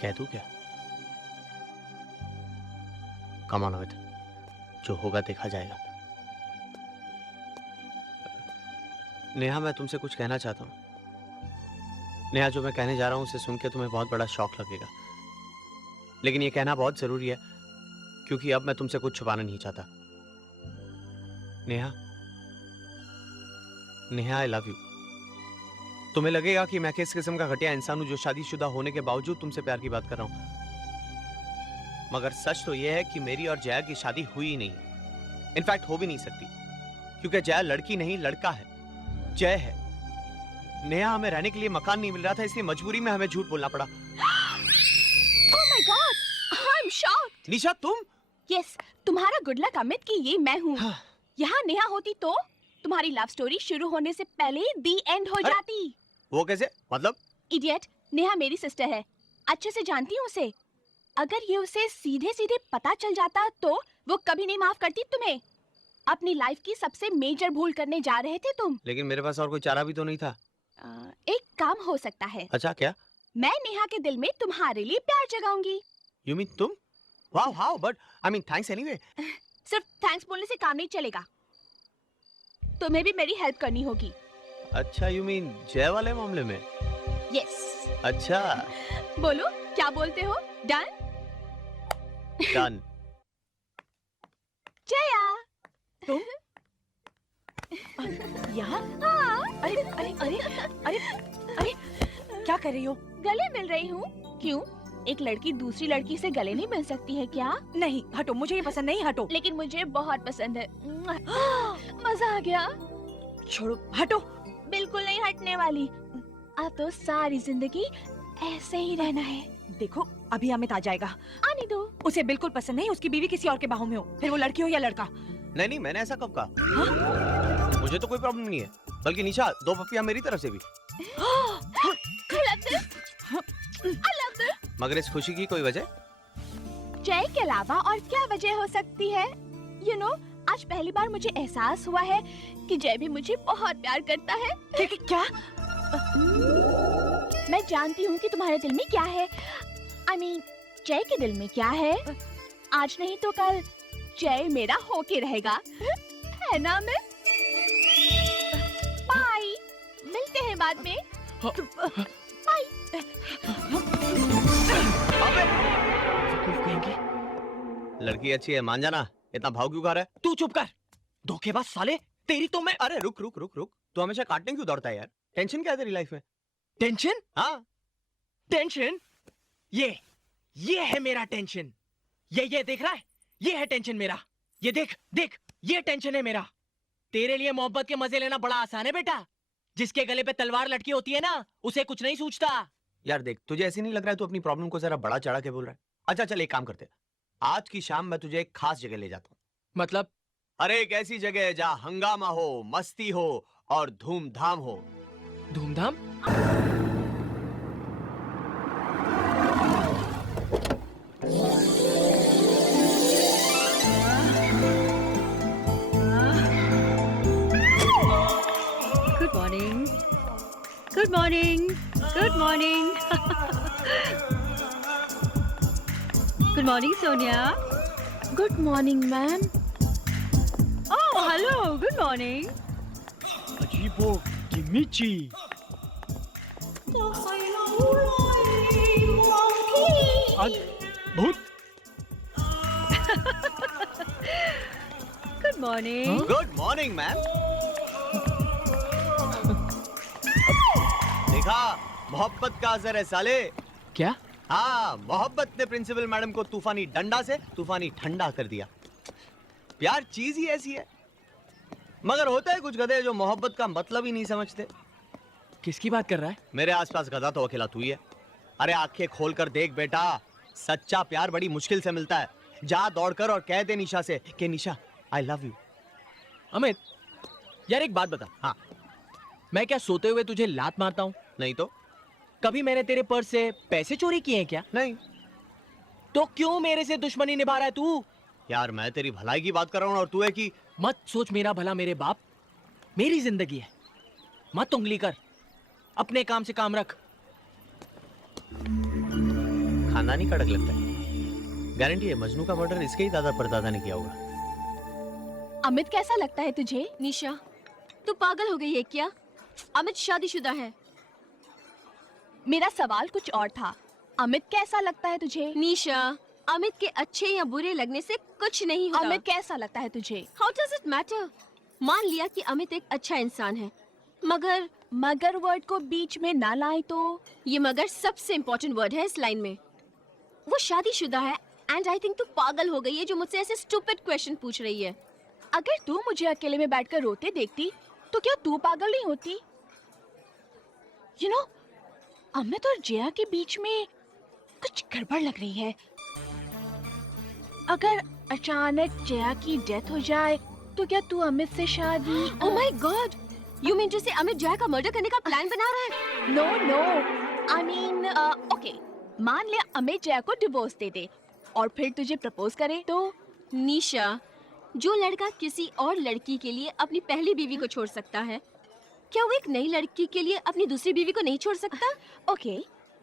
कह तू क्या? कम ऑन विद, जो होगा देखा जाएगा। नेहा, मैं तुमसे कुछ कहना चाहता हूँ। नेहा, जो मैं कहने जा रहा हूँ उसे सुन के तुम्हें बहुत बड़ा शॉक लगेगा, लेकिन ये कहना बहुत जरूरी है, क्योंकि अब मैं तुमसे कुछ छुपाना नहीं चाहता। Neha, Neha, I love you. तुम्हें लगेगा कि मैं किस किस्म का घटिया इंसान हूं जो शादीशुदा होने के बावजूद तुमसे प्यार की बात कर रहा हूं, मगर सच तो यह है कि मेरी और जया की शादी हुई ही नहीं है। इनफैक्ट हो भी नहीं सकती, क्योंकि जया लड़की नहीं लड़का है, जय है। नेहा, हमें रहने के लिए मकान नहीं मिल रहा था, इसलिए मजबूरी में हमें झूठ बोलना पड़ा। Oh my God, I'm shocked. निशा, तुम? Yes, तुम्हारा गुड लक अमित कि ये मैं हूँ। यहाँ नेहा होती तो तुम्हारी लव स्टोरी शुरू होने से पहले दी एंड हो जाती। वो कैसे? मतलब? इडियट, नेहा मेरी सिस्टर है, अच्छे से जानती हूँ उसे। अगर ये उसे सीधे सीधे पता चल जाता तो वो कभी नहीं माफ करती तुम्हें। अपनी लाइफ की सबसे मेजर भूल करने जा रहे थे तुम। लेकिन मेरे पास और कोई चारा भी तो नहीं था। एक काम हो सकता है। अच्छा, क्या? मैं नेहा के दिल में तुम्हारे लिए प्यार जगाऊंगी। You mean तुम? Wow, how? But I mean thanks anyway. सिर्फ थैंक्स बोलने से काम नहीं चलेगा, तुम्हें भी मेरी हेल्प करनी होगी। अच्छा, you mean जय वाले मामले में? Yes. अच्छा। बोलो, क्या बोलते हो? डन? डन। जया, तुम? यहाँ? हाँ। अरे अरे अरे अरे अरे क्या कर रही हो? गले मिल रही हूँ। क्यों? एक लड़की दूसरी लड़की से गले नहीं मिल सकती है क्या? नहीं, हटो, मुझे ये पसंद नहीं, हटो। लेकिन मुझे बहुत पसंद है। मजा आ गया। छोड़ो, हटो। बिल्कुल नहीं हटने वाली। अब तो सारी जिंदगी ऐसे ही रहना है। देखो, अभी अमित आ जाएगा। आने दो। उसे बिल्कुल पसंद नहीं, उसकी बीवी किसी और के बाहों में हो, फिर वो लड़की हो या लड़का। नहीं, मैंने ऐसा कब कहा? मुझे तो कोई प्रॉब्लम नहीं है, बल्कि निशा 2 पप्पियां मेरी तरफ से भी। मगर इस खुशी की कोई वजह? जय के अलावा और क्या वजह हो सकती है? You know, आज पहली बार मुझे एहसास हुआ है कि जय भी मुझे बहुत प्यार करता है। क्या? मैं जानती हूँ कि तुम्हारे दिल में क्या है। I mean, जय के दिल में क्या है? आज नहीं तो कल जय मेरा होके रहेगा, है ना अमित? बाय, मिलते हैं बाद में। बाय। लड़की अच्छी है, मान जाना। इतना भाव क्यों खा रहा है? तू चुप कर, धोखेबाज साले। तेरी तो मैं। अरे रुक। तू हमेशा काटने क्यों दौड़ता है यार? टेंशन क्या है तेरी लाइफ में? टेंशन? हाँ, टेंशन? ये है मेरा टेंशन। ये देख रहा है? ये है टेंशन मेरा। ये देख, ये टेंशन है मेरा। तेरे लिए मोहब्बत के मजे लेना बड़ा आसान है बेटा। जिसके गले पे तलवार लटकी होती है ना, उसे कुछ नहीं सूझता। यार देख, तुझे ऐसे नहीं लग रहा है तू अपनी प्रॉब्लम को जरा बड़ा चढ़ा के बोल रहा है? अच्छा चल, एक काम करते हैं, आज की शाम मैं तुझे एक खास जगह ले जाता हूँ। मतलब? अरे एक ऐसी जगह जहाँ हंगामा हो, मस्ती हो और धूमधाम हो। धूमधाम? Good morning. Good morning. Good morning. Good morning, Sonia. Good morning, ma'am. Oh, hello. Good morning. अजीबो किमिची। अद्भुत। Good morning. Good morning ma'am. देखा, मोहब्बत का असर है साले। क्या? हाँ, मोहब्बत ने प्रिंसिपल मैडम को तूफानी डंडा से तूफानी ठंडा कर दिया। प्यार चीज ही ऐसी है। मगर होता है कुछ गधे जो मोहब्बत का मतलब ही नहीं समझते। किसकी बात कर रहा है? मेरे आसपास गधा तो अकेला तू ही है। अरे आंखें खोल कर देख बेटा, सच्चा प्यार बड़ी मुश्किल से मिलता है। जा दौड़कर और कह दे निशा से कि निशा आई लव यू। अमित, यार एक बात बता। हाँ। मैं क्या सोते हुए तुझे लात मारता हूँ? नहीं तो। कभी मैंने तेरे पर्स से पैसे चोरी किए हैं क्या? नहीं। तो क्यों मेरे से दुश्मनी निभा रहा है तू? यार मैं तेरी भलाई की बात कर रहा हूँ और तू है कि मत सोच मेरा भला मेरे बाप। मेरी जिंदगी है, मत उंगली कर। अपने काम से काम रख। खानदानी कड़क लगता है। गारंटी है मजनू का मर्डर इसके ही दादा परदादा ने किया होगा। अमित कैसा लगता है तुझे? निशा, तू पागल हो गई है क्या? अमित शादीशुदा है। मेरा सवाल कुछ और था। अमित कैसा लगता है तुझे? निशा, अमित के अच्छे या बुरे लगने से कुछ नहीं होता। अमित कैसा लगता है तुझे? How does it matter? मान लिया कि अमित एक अच्छा इंसान है, मगर वर्ड को बीच में ना लाए तो। ये मगर सबसे इम्पोर्टेंट वर्ड है इस लाइन में। वो शादीशुदा है एंड आई थिंक तू पागल हो गई है जो मुझसे ऐसे स्टूपिड क्वेश्चन पूछ रही है। अगर तू मुझे अकेले में बैठकर रोते देखती तो क्या तू पागल नहीं होती? You know, अमित और जया के बीच में कुछ गड़बड़ लग रही है। अगर अचानक जया की डेथ हो जाए तो क्या तू अमित से शादी? Oh my god, you mean to say Amit Jaya का मर्डर करने का प्लान बना रहा है? नो, आई मीन ओके, मान ले अमित जया को डिवोर्स दे दे और फिर तुझे प्रपोज करे तो? निशा, जो लड़का किसी और लड़की के लिए अपनी पहली बीवी को छोड़ सकता है, क्या वो एक नई लड़की के लिए अपनी दूसरी बीवी को नहीं छोड़ सकता? Okay,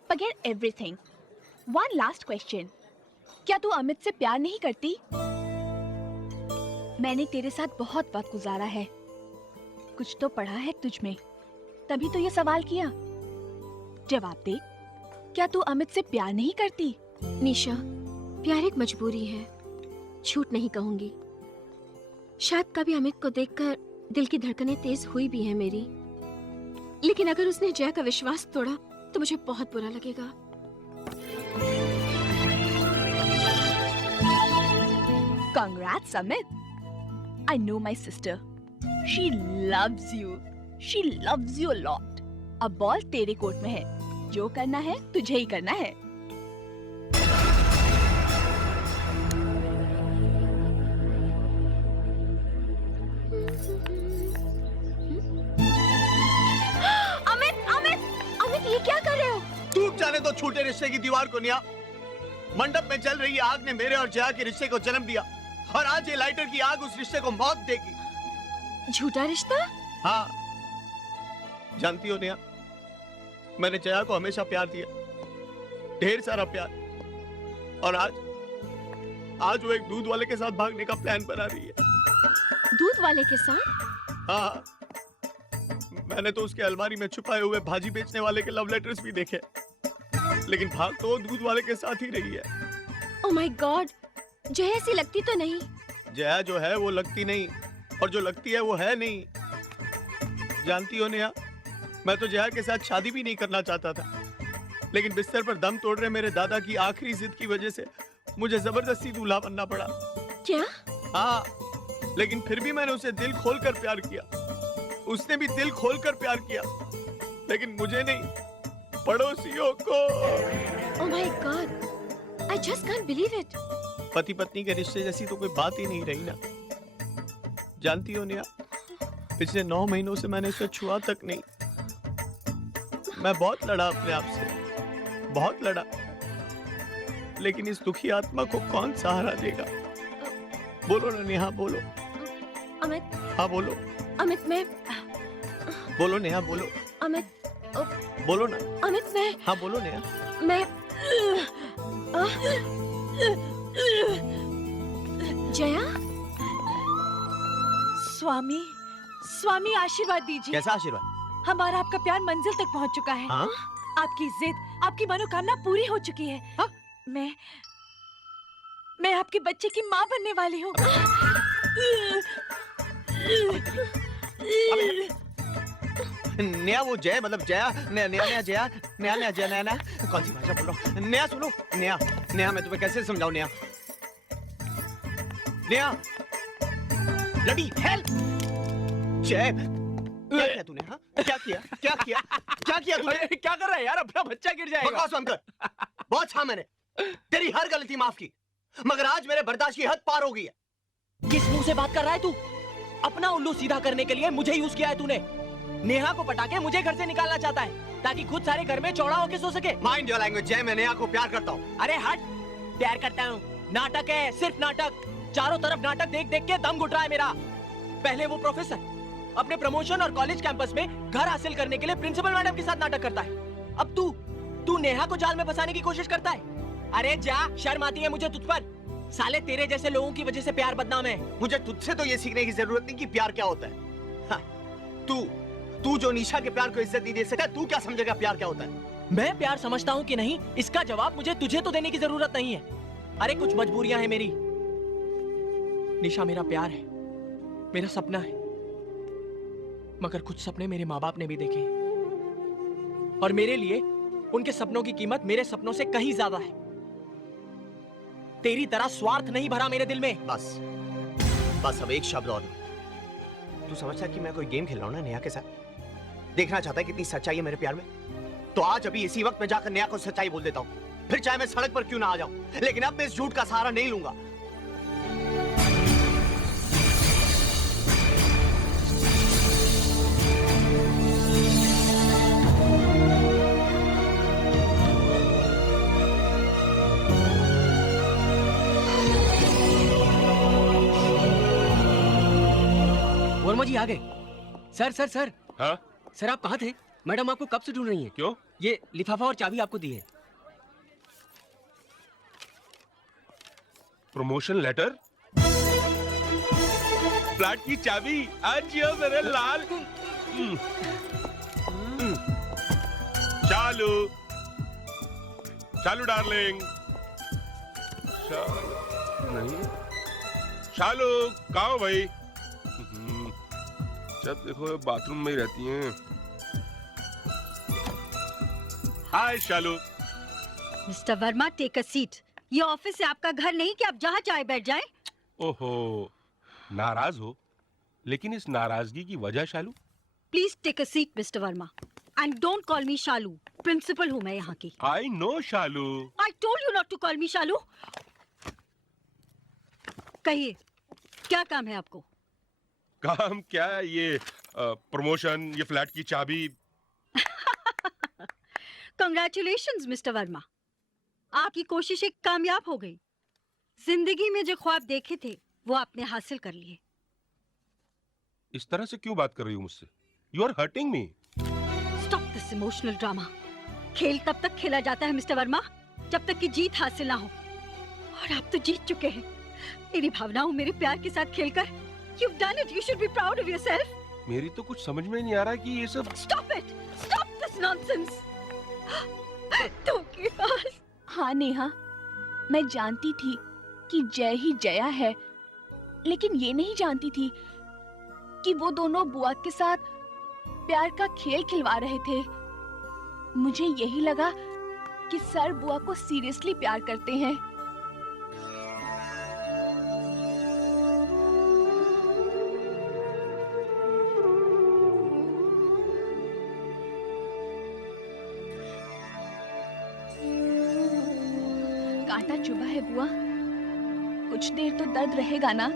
forget everything. One last question. क्या तू अमित से प्यार नहीं करती? मैंने तेरे साथ बहुत वक्त गुजारा है, कुछ तो पढ़ा है तुझ में, तभी तो ये सवाल किया। जवाब दे, क्या तू अमित से प्यार नहीं करती? निशा, प्यार एक मजबूरी है, झूठ नहीं कहूंगी। शायद कभी अमित को देखकर दिल की धड़कनें तेज हुई भी है मेरी, लेकिन अगर उसने जया का विश्वास तोड़ा तो मुझे बहुत बुरा लगेगा। Congrats, Amit. I know my sister. She loves you. She loves you a lot. अब बॉल तेरे कोर्ट में है। जो करना है तुझे ही करना है। अमित, अमित, अमित, ये क्या कर रहे हो? टूट जाने दो छूटे रिश्ते की दीवार को निया। मंडप में जल रही आग ने मेरे और जया के रिश्ते को जन्म दिया और आज ये लाइटर की आग उस रिश्ते को मौत देगी। झूठा रिश्ता? हाँ, जानती हो निया, मैंने जया को हमेशा प्यार दिया, ढेर सारा प्यार, और आज वो एक दूध वाले के साथ भागने का प्लान बना रही है। दूध वाले के साथ? हाँ, मैंने तो उसके अलमारी में छुपाए हुए भाजी बेचने वाले के लव लेटर्स भी देखे, लेकिन भाग तो वो दूध वाले के साथ ही रही है। ओह माय गॉड, जया ऐसी लगती तो नहीं? जया जो है वो लगती नहीं, और जो लगती है वो है नहीं। जानती हो नेहा, मैं तो जया के साथ शादी भी नहीं करना चाहता था, लेकिन बिस्तर पर दम तोड़ रहे मेरे दादा की आखिरी जिद की वजह से मुझे जबरदस्ती दूल्हा बनना पड़ा। क्या? हाँ, लेकिन फिर भी मैंने उसे दिल खोलकर प्यार किया, उसने भी दिल खोलकर प्यार किया, लेकिन मुझे नहीं, पड़ोसियों को। ओह my God, I just can't believe it. पति पत्नी के रिश्ते जैसी तो कोई बात ही नहीं रही ना। जानती हो नेहा, पिछले 9 महीनों से मैंने उसे छुआ तक नहीं। मैं बहुत लड़ा अपने आप से, बहुत लड़ा, लेकिन इस दुखी आत्मा को कौन सहारा देगा? बोलो ना नेहा, बोलो। अमित। हाँ बोलो। अमित, मैं। बोलो नेहा, बोलो। अमित। बोलो ना। अमित, मैं। हाँ बोलो नेहा। मैं। जया। स्वामी, स्वामी आशीर्वाद दीजिए। कैसा आशीर्वाद? हमारा आपका प्यार मंजिल तक पहुंच चुका है। हाँ? आपकी जिद, आपकी मनोकामना पूरी हो चुकी है। हाँ? मैं आपके बच्चे की माँ बनने वाली हूँ। नेहा, वो जय मतलब जया, नया जया, नया जया, नया कौन सी भाषा बोल रहा हूँ? नेहा सुनो, नेहा मैं तुम्हें कैसे समझाऊं? Neha bloody help! जय, क्या किया तूने? हाँ, क्या किया तूने? क्या कर रहा है यार? अपना बच्चा गिर जाएगा। बकवास बंद कर। बहुत छा मैंने तेरी हर गलती माफ की, मगर आज मेरे बर्दाश्त की हद पार हो गई है। किस मुंह से बात कर रहा है तू? अपना उल्लू सीधा करने के लिए मुझे यूज किया है तूने। नेहा को पटा के मुझे घर से निकालना चाहता है ताकि खुद सारे घर में चौड़ा होके सो सके। माइंड योर लैंग्वेज जय, मैं नेहा को प्यार करता हूँ। अरे हट, प्यार करता हूँ? नाटक है, सिर्फ नाटक। चारों तरफ नाटक देख देख के दम घुट रहा है मेरा। पहले वो प्रोफेसर अपने प्रमोशन और कॉलेज कैंपस में घर हासिल करने के लिए प्रिंसिपल मैडम के साथ नाटक करता है। अब तू नेहा को जाल में फंसाने की कोशिश करता है। अरे जा, शर्म आती है मुझे तुझ पर। साले तेरे जैसे लोगों की वजह से प्यार बदनाम है। मुझे तुझसे तो ये सीखने की जरूरत नहीं कि प्यार क्या होता है। हाँ, तू जो निशा के प्यार को इज्जत नहीं दे सकता, तू क्या समझेगा प्यार क्या होता है? मैं प्यार समझता हूँ कि नहीं, इसका जवाब मुझे तुझे तो देने की जरूरत नहीं है। अरे कुछ मजबूरियां हैं मेरी। निशा मेरा प्यार है, मेरा सपना है, मगर कुछ सपने मेरे माँ बाप ने भी देखे हैं, और मेरे लिए उनके सपनों की कीमत मेरे सपनों से कहीं ज्यादा है। तेरी तरह स्वार्थ नहीं भरा मेरे दिल में। बस अब एक शब्द और। तू समझता है कि मैं कोई गेम खेल रहा हूं ना नेहा के साथ? देखना चाहता है कितनी सच्चाई है मेरे प्यार में? तो आज अभी इसी वक्त मैं जाकर नेहा को सच्चाई बोल देता हूं, फिर चाहे मैं सड़क पर क्यों ना आ जाऊं, लेकिन अब मैं इस झूठ का सहारा नहीं लूंगा। वर्मा जी आ गए। सर। हाँ? सर आप कहाँ थे? मैडम आपको कब से ढूंढ रही हैं। क्यों? ये लिफाफा और चाबी आपको दी है। प्रमोशन लेटर, फ्लैट की चाबी, आज यो मेरे लाल। चालू डार्लिंग। नहीं, शालू कहाँ हो भाई? जब देखो बाथरूम में ही रहती हैं। Hi Shalu. Mister Verma, take a seat. ये ऑफिस है, आपका घर नहीं कि आप जहाँ चाहे बैठ जाएं। ओहो, नाराज हो? लेकिन इस नाराजगी की वजह शालू? Please take a seat mister Verma, and don't call me Shalu. Principal हूँ मैं यहाँ की। I know Shalu. I told you not to call me Shalu. कहिए, क्या काम है आपको? काम क्या, ये प्रमोशन, ये फ्लैट की चाबी। कंग्रेचुलेशंस मिस्टर वर्मा, आपकी कोशिशें कामयाब हो गई। जिंदगी में जो ख्वाब देखे थे वो आपने हासिल कर लिए। इस तरह से क्यों बात कर रही हो मुझसे? You are hurting me. Stop this emotional drama. खेल तब तक खेला जाता है मिस्टर वर्मा जब तक कि जीत हासिल ना हो, और आप तो जीत चुके हैं। मेरी भावनाओं, मेरे प्यार के साथ खेलकर you've done it. You should be proud of yourself. मेरी तो कुछ समझ में नहीं आ रहा कि ये सब। Stop it! Stop this nonsense. धोखेबाज। हाँ नेहा, मैं जानती थी कि जय ही जया है, लेकिन ये नहीं जानती थी कि वो दोनों बुआ के साथ प्यार का खेल खिलवा रहे थे। मुझे यही लगा कि सर बुआ को सीरियसली प्यार करते हैं। कांटा चुभा है बुआ, कुछ देर तो दर्द रहेगा ना?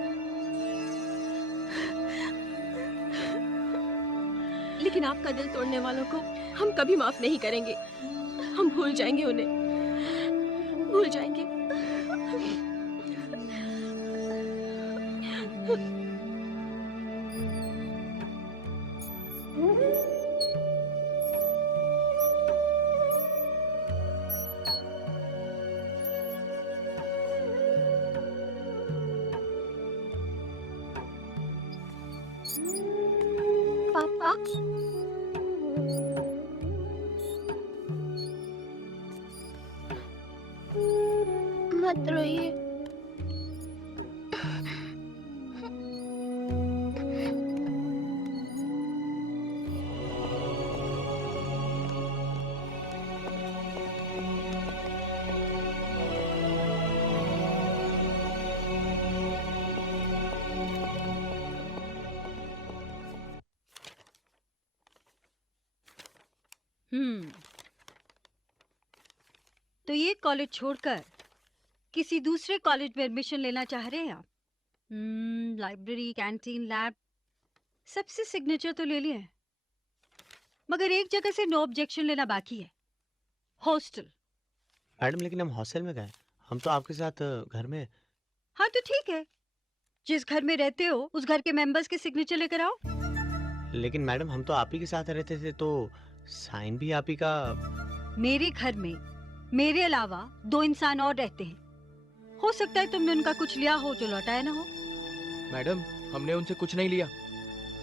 लेकिन आपका दिल तोड़ने वालों को हम कभी माफ नहीं करेंगे। हम भूल जाएंगे उन्हें, भूल जाएंगे। पापा, मत रोइए। तो ये कॉलेज छोड़कर किसी दूसरे कॉलेज में एडमिशन लेना चाह रहे हैं आप? लाइब्रेरी, कैंटीन, लैब, सबसे सिग्नेचर तो ले लिए, मगर एक जगह से नो ऑब्जेक्शन लेना बाकी है, हॉस्टल। मैडम लेकिन हम हॉस्टल में गए, हम तो आपके साथ घर में। हाँ तो ठीक है, जिस घर में रहते हो उस घर के मेंबर्स के सिग्नेचर लेकर आओ। लेकिन मैडम हम तो आप ही के साथ रहते थे, तो साइन भी आप ही का। मेरे घर में मेरे अलावा 2 इंसान और रहते हैं, हो सकता है तुमने उनका कुछ लिया हो जो लौटाया ना हो। मैडम हमने उनसे कुछ नहीं लिया।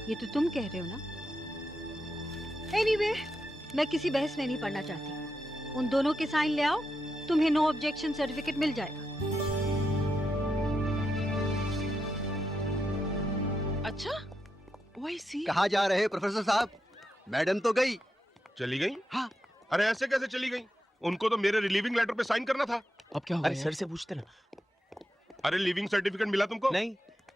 ये तो तुम कह रहे हो ना। एनीवे, मैं किसी बहस में नहीं पड़ना चाहती। उन दोनों के साइन ले आओ, तुम्हें नो ऑब्जेक्शन सर्टिफिकेट मिल जाएगा। अच्छा, वही सी। कहाँ जा रहे हैं प्रोफेसर साहब? मैडम तो गई। चली गई? हाँ। अरे ऐसे कैसे चली गई? उनको तो मेरे रिलीविंग लेटर पे साइन करना था। अब क्या हुआ? अरे सर से पूछते ना। अरे लिविंग सर्टिफिकेट मिला तुमको? नहीं।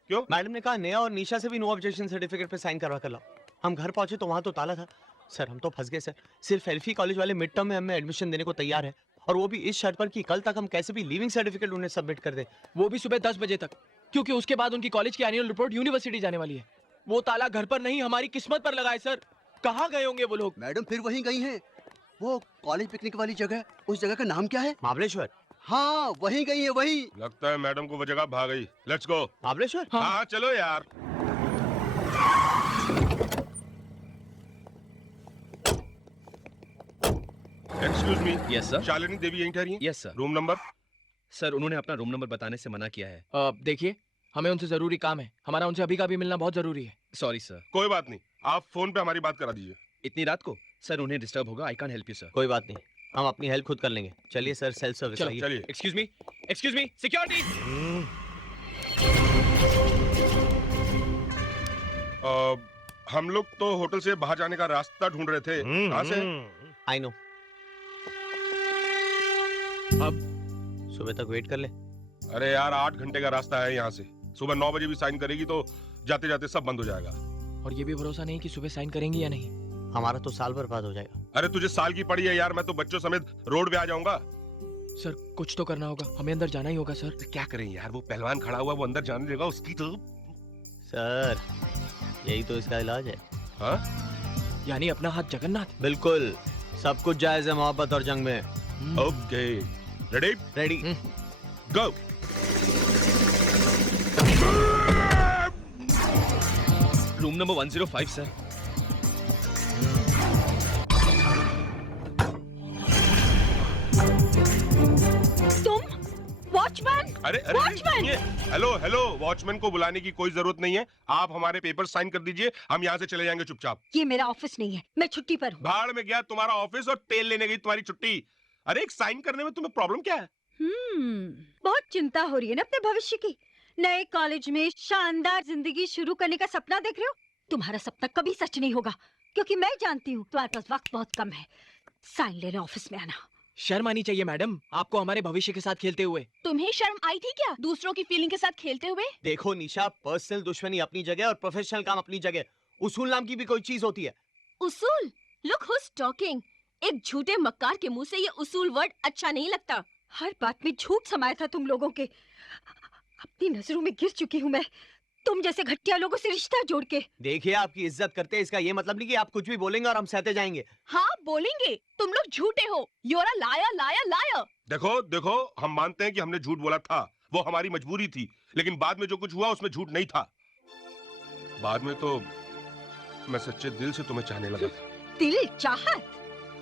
क्यों? मैडम ने कहा नेहा और निशा से भी नो ऑब्जेक्शन सर्टिफिकेट पे साइन करवा कर लाओ। हम घर पहुंचे तो वहां तो ताला था। सर हम तो फंस गए सर। सिर्फ एल्फी कॉलेज वाले मिड टर्म में हमें एडमिशन देने को तैयार है, और वो भी इस शर्त पर कि कल तक हम कैसे भी लिविंग सर्टिफिकेट उन्हें सबमिट कर दें, वो भी सुबह 10 बजे तक, क्योंकि उसके बाद उनकी कॉलेज की एनुअल रिपोर्ट यूनिवर्सिटी जाने वाली है। वो ताला घर पर नहीं, हमारी किस्मत पर लगा है सर। कहाँ गए होंगे वो लोग? मैडम फिर वहीं गई हैं। वो कॉलेज पिकनिक वाली जगह, उस जगह का नाम क्या है? महाबलेश्वर। हाँ वहीं गई है, वहीं। लगता है मैडम को वो जगह भाग गई। Let's go. महाबलेश्वर? हाँ चलो यार। Excuse me. Yes sir. Shalini Devi यहीं ठहरी हैं? Yes sir. Room number? Sir उन्होंने अपना रूम नंबर बताने से मना किया है। देखिए, हमें उनसे जरूरी काम है, हमारा उनसे अभी का भी मिलना बहुत जरूरी है। Sorry sir. कोई बात नहीं, आप फोन पे हमारी बात करा दीजिए। इतनी रात को? सर उन्हें डिस्टर्ब होगा, I can help you sir. कोई बात नहीं, हम अपनी हेल्प खुद कर लेंगे। चलिए सर, सेल्फ सर्विस आइए। चलिए। Excuse me, security. हम लोग तो होटल से बाहर जाने का रास्ता ढूंढ रहे थे। कहाँ से? I know. अब सुबह तक वेट कर ले। अरे यार 8 घंटे का रास्ता है यहाँ से, सुबह 9 बजे भी साइन करेगी तो जाते जाते सब बंद हो जाएगा। और ये भी भरोसा नहीं कि सुबह साइन करेंगी या नहीं। हमारा तो साल बर्बाद हो जाएगा। अरे तुझे साल की पड़ी है यार, मैं तो बच्चों समेत रोड पे आ जाऊंगा। सर कुछ तो करना होगा, हमें अंदर जाना ही होगा सर। तो क्या करें यार, वो पहलवान खड़ा हुआ, वो अंदर जाने देगा उसकी तो। सर यही तो इसका इलाज है। हाँ? यानी अपना हाथ जगन्नाथ। बिल्कुल, सब कुछ जायज है मोहब्बत और जंग में। Okay, ready? Ready, go. Room number 105 sir. तुम वॉचमैन? अरे हेलो हेलो, वॉचमैन को बुलाने की कोई जरूरत नहीं है। आप हमारे पेपर साइन कर दीजिए, हम यहाँ से चले जाएंगे चुपचाप। ये मेरा ऑफिस नहीं है, मैं छुट्टी पर हूँ। भाड़ में गया तुम्हारा ऑफिस और तेल लेने गई तुम्हारी छुट्टी। अरे एक साइन करने में तुम्हें प्रॉब्लम क्या है? बहुत चिंता हो रही है ना अपने भविष्य की। नए कॉलेज में शानदार जिंदगी शुरू करने का सपना देख रहे हो। तुम्हारा सपना कभी सच नहीं होगा, क्योंकि मैं जानती हूँ तुम्हारे पास वक्त बहुत कम है। साइन लेने ऑफिस में आना। शर्म आनी चाहिए मैडम, आपको हमारे भविष्य के साथ खेलते हुए। तुम्हें शर्म आई थी क्या दूसरों की फीलिंग के साथ खेलते हुए? देखो निशा, पर्सनल दुश्मनी अपनी जगह और प्रोफेशनल काम अपनी जगह। उसूल नाम की भी कोई चीज होती है। उसूल? Look who's talking. एक झूठे मक्कार के मुंह से ये उसूल वर्ड अच्छा नहीं लगता। हर बात में झूठ समाया था तुम लोगों के। अपनी नजरों में गिर चुकी हूँ मैं, तुम जैसे घटिया लोगों से रिश्ता जोड़ के। देखिए, आपकी इज्जत करते हैं, इसका ये मतलब नहीं कि आप कुछ भी बोलेंगे और हम सहते जाएंगे। हाँ बोलेंगे, तुम लोग झूठे हो। You are a liar liar liar. देखो देखो, हम मानते हैं कि हमने झूठ बोला था, वो हमारी मजबूरी थी, लेकिन बाद में जो कुछ हुआ उसमें झूठ नहीं था। बाद में तो मैं सच्चे दिल से तुम्हें चाहने लगा था। दिल चाहत?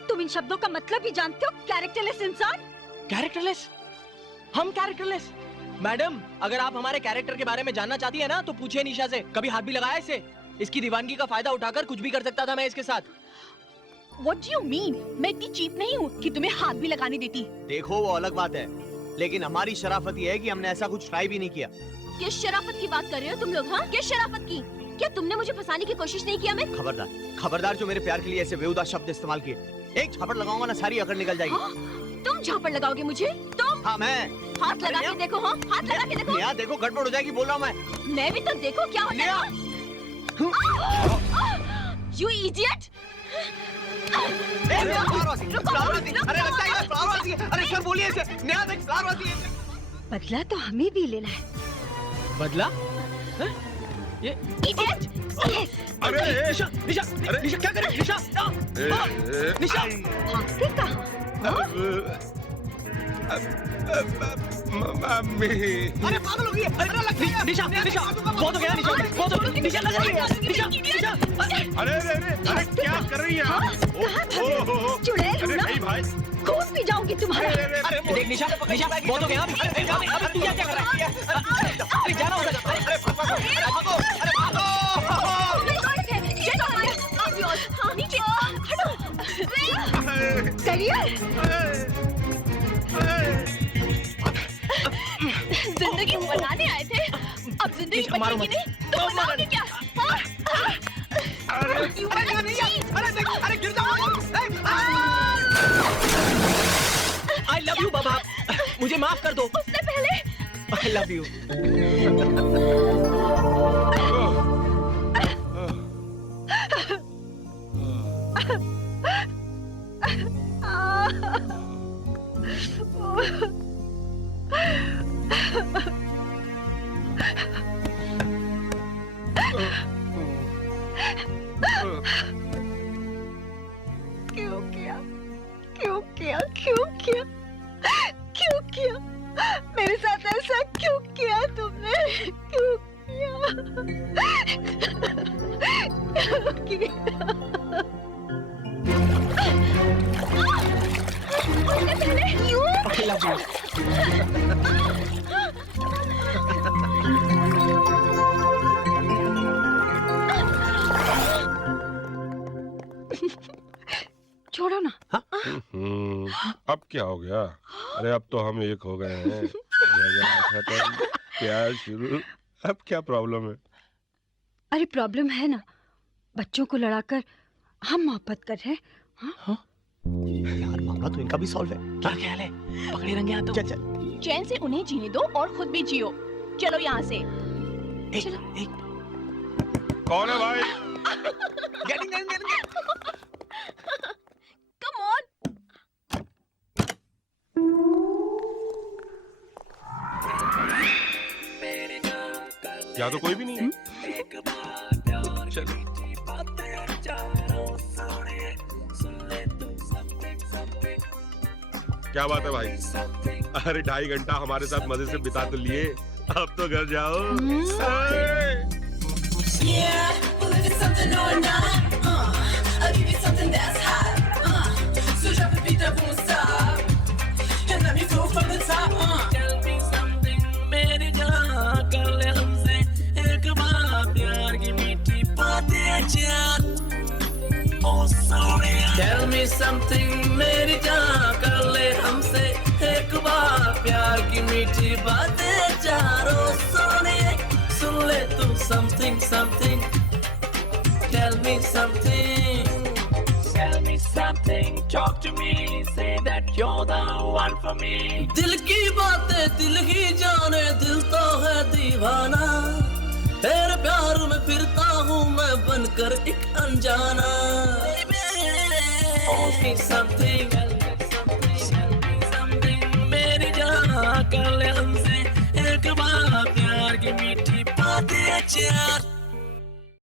तुम इन शब्दों का मतलब भी जानते हो? कैरेक्टरलेस इंसान। कैरेक्टरलेस? हम कैरेक्टरलेस? मैडम, अगर आप हमारे कैरेक्टर के बारे में जानना चाहती है ना तो पूछिए निशा से। कभी हाथ भी लगाया इसे? इसकी दीवानगी का फायदा उठाकर कुछ भी कर सकता था मैं इसके साथ। What do you mean? मैं इतनी चीप नहीं हूँ कि तुम्हें हाथ भी लगाने देती। देखो वो अलग बात है, लेकिन हमारी शराफत ये है कि हमने ऐसा कुछ ट्राई भी नहीं किया। किस शराफत की बात कर रहे हो तुम लोग? हाँ, किस शराफत की? क्या तुमने मुझे फंसाने की कोशिश नहीं किया? मैं खबरदार, खबरदार जो मेरे प्यार के लिए ऐसे बेहुदा शब्द इस्तेमाल किए। एक झापड़ लगाऊंगा ना सारी अकड़ निकल जाएगी। हाँ? तुम झापड़ लगाओगे मुझे? तुम? हाँ मैं। हाथ लगा के देखो। हाँ, हाथ लगा के देखो। यहाँ देखो, गड़बड़ हो जाएगी, बोल रहा हूँ मैं भी तो देखो क्या होता है। You idiot! अरे सर बोलिए इसे। नेहा देख, बदला तो हमें भी लेना है। बदला? ये Idiot! अरे निशा, निशा, निशा क्या करे? निशा, निशा, भागते कहाँ? मम्मी। अरे पागल हो गई है। निशा, निशा, बहुत हो गया निशा, बहुत हो गया। निशा लग रही है। निशा, निशा। अरे क्या कर रही है? चुड़ैल अरे ना? नहीं भाई, खून पी जाऊंगी तुम्हारा। अरे देख निशा, निशा बहुत हो गया। अबे तू क्या कर रहा है? अरे जाना होगा। अरे भागो, अरे भागो, अरे भागो। नीचे हटो। जिंदगी बनाने आए थे, अब जिंदगी बचेगी नहीं तो बनाओगे क्या? अरे गिर जाओ। I love you बाबा, मुझे माफ कर दो। उससे पहले I love you। क्यों किया? क्यों किया? क्यों किया? क्यों किया? मेरे साथ ऐसा क्यों किया तुमने? क्यों किया? क्यों किया? उससे पहले क्यों? I love you। छोड़ो ना। अब क्या हो गया? अरे अब तो हम एक हो गए हैं। खत्म, प्यार शुरू। अब क्या प्रॉब्लम है? अरे प्रॉब्लम है ना, बच्चों को लड़ाकर हम मोहब्बत कर रहे हैं। हाँ? यार होगा तो इनका भी सॉल्व है। क्या ख्याल है? पकड़े रंगे हाथों। चल चल। चैन से उन्हें जीने दो और खुद भी जियो। चलो यहाँ से। चलो। कौन है भाई? Come on. यहाँ तो कोई भी नहीं है। चलो। क्या बात है भाई? अरे 2.5 घंटा हमारे साथ मजे से बिता तो लिए, अब तो घर जाओ। मेरी जान कर ले हमसे एक बार प्यार की मीठी बातें जान। Tell me something मेरी जान कर ले हमसे एक बार प्यार की मीठी बातें चारो सोनिए सुन ले तू something something tell me something talk to me say that you're the one for me दिल की बातें दिल ही जाने दिल तो है दीवाना तेरे प्यार में फिरता हूँ मैं बनकर एक अनजाना something मेरी जान कर ले हमसे एक बार प्यार की मीठी बातें चार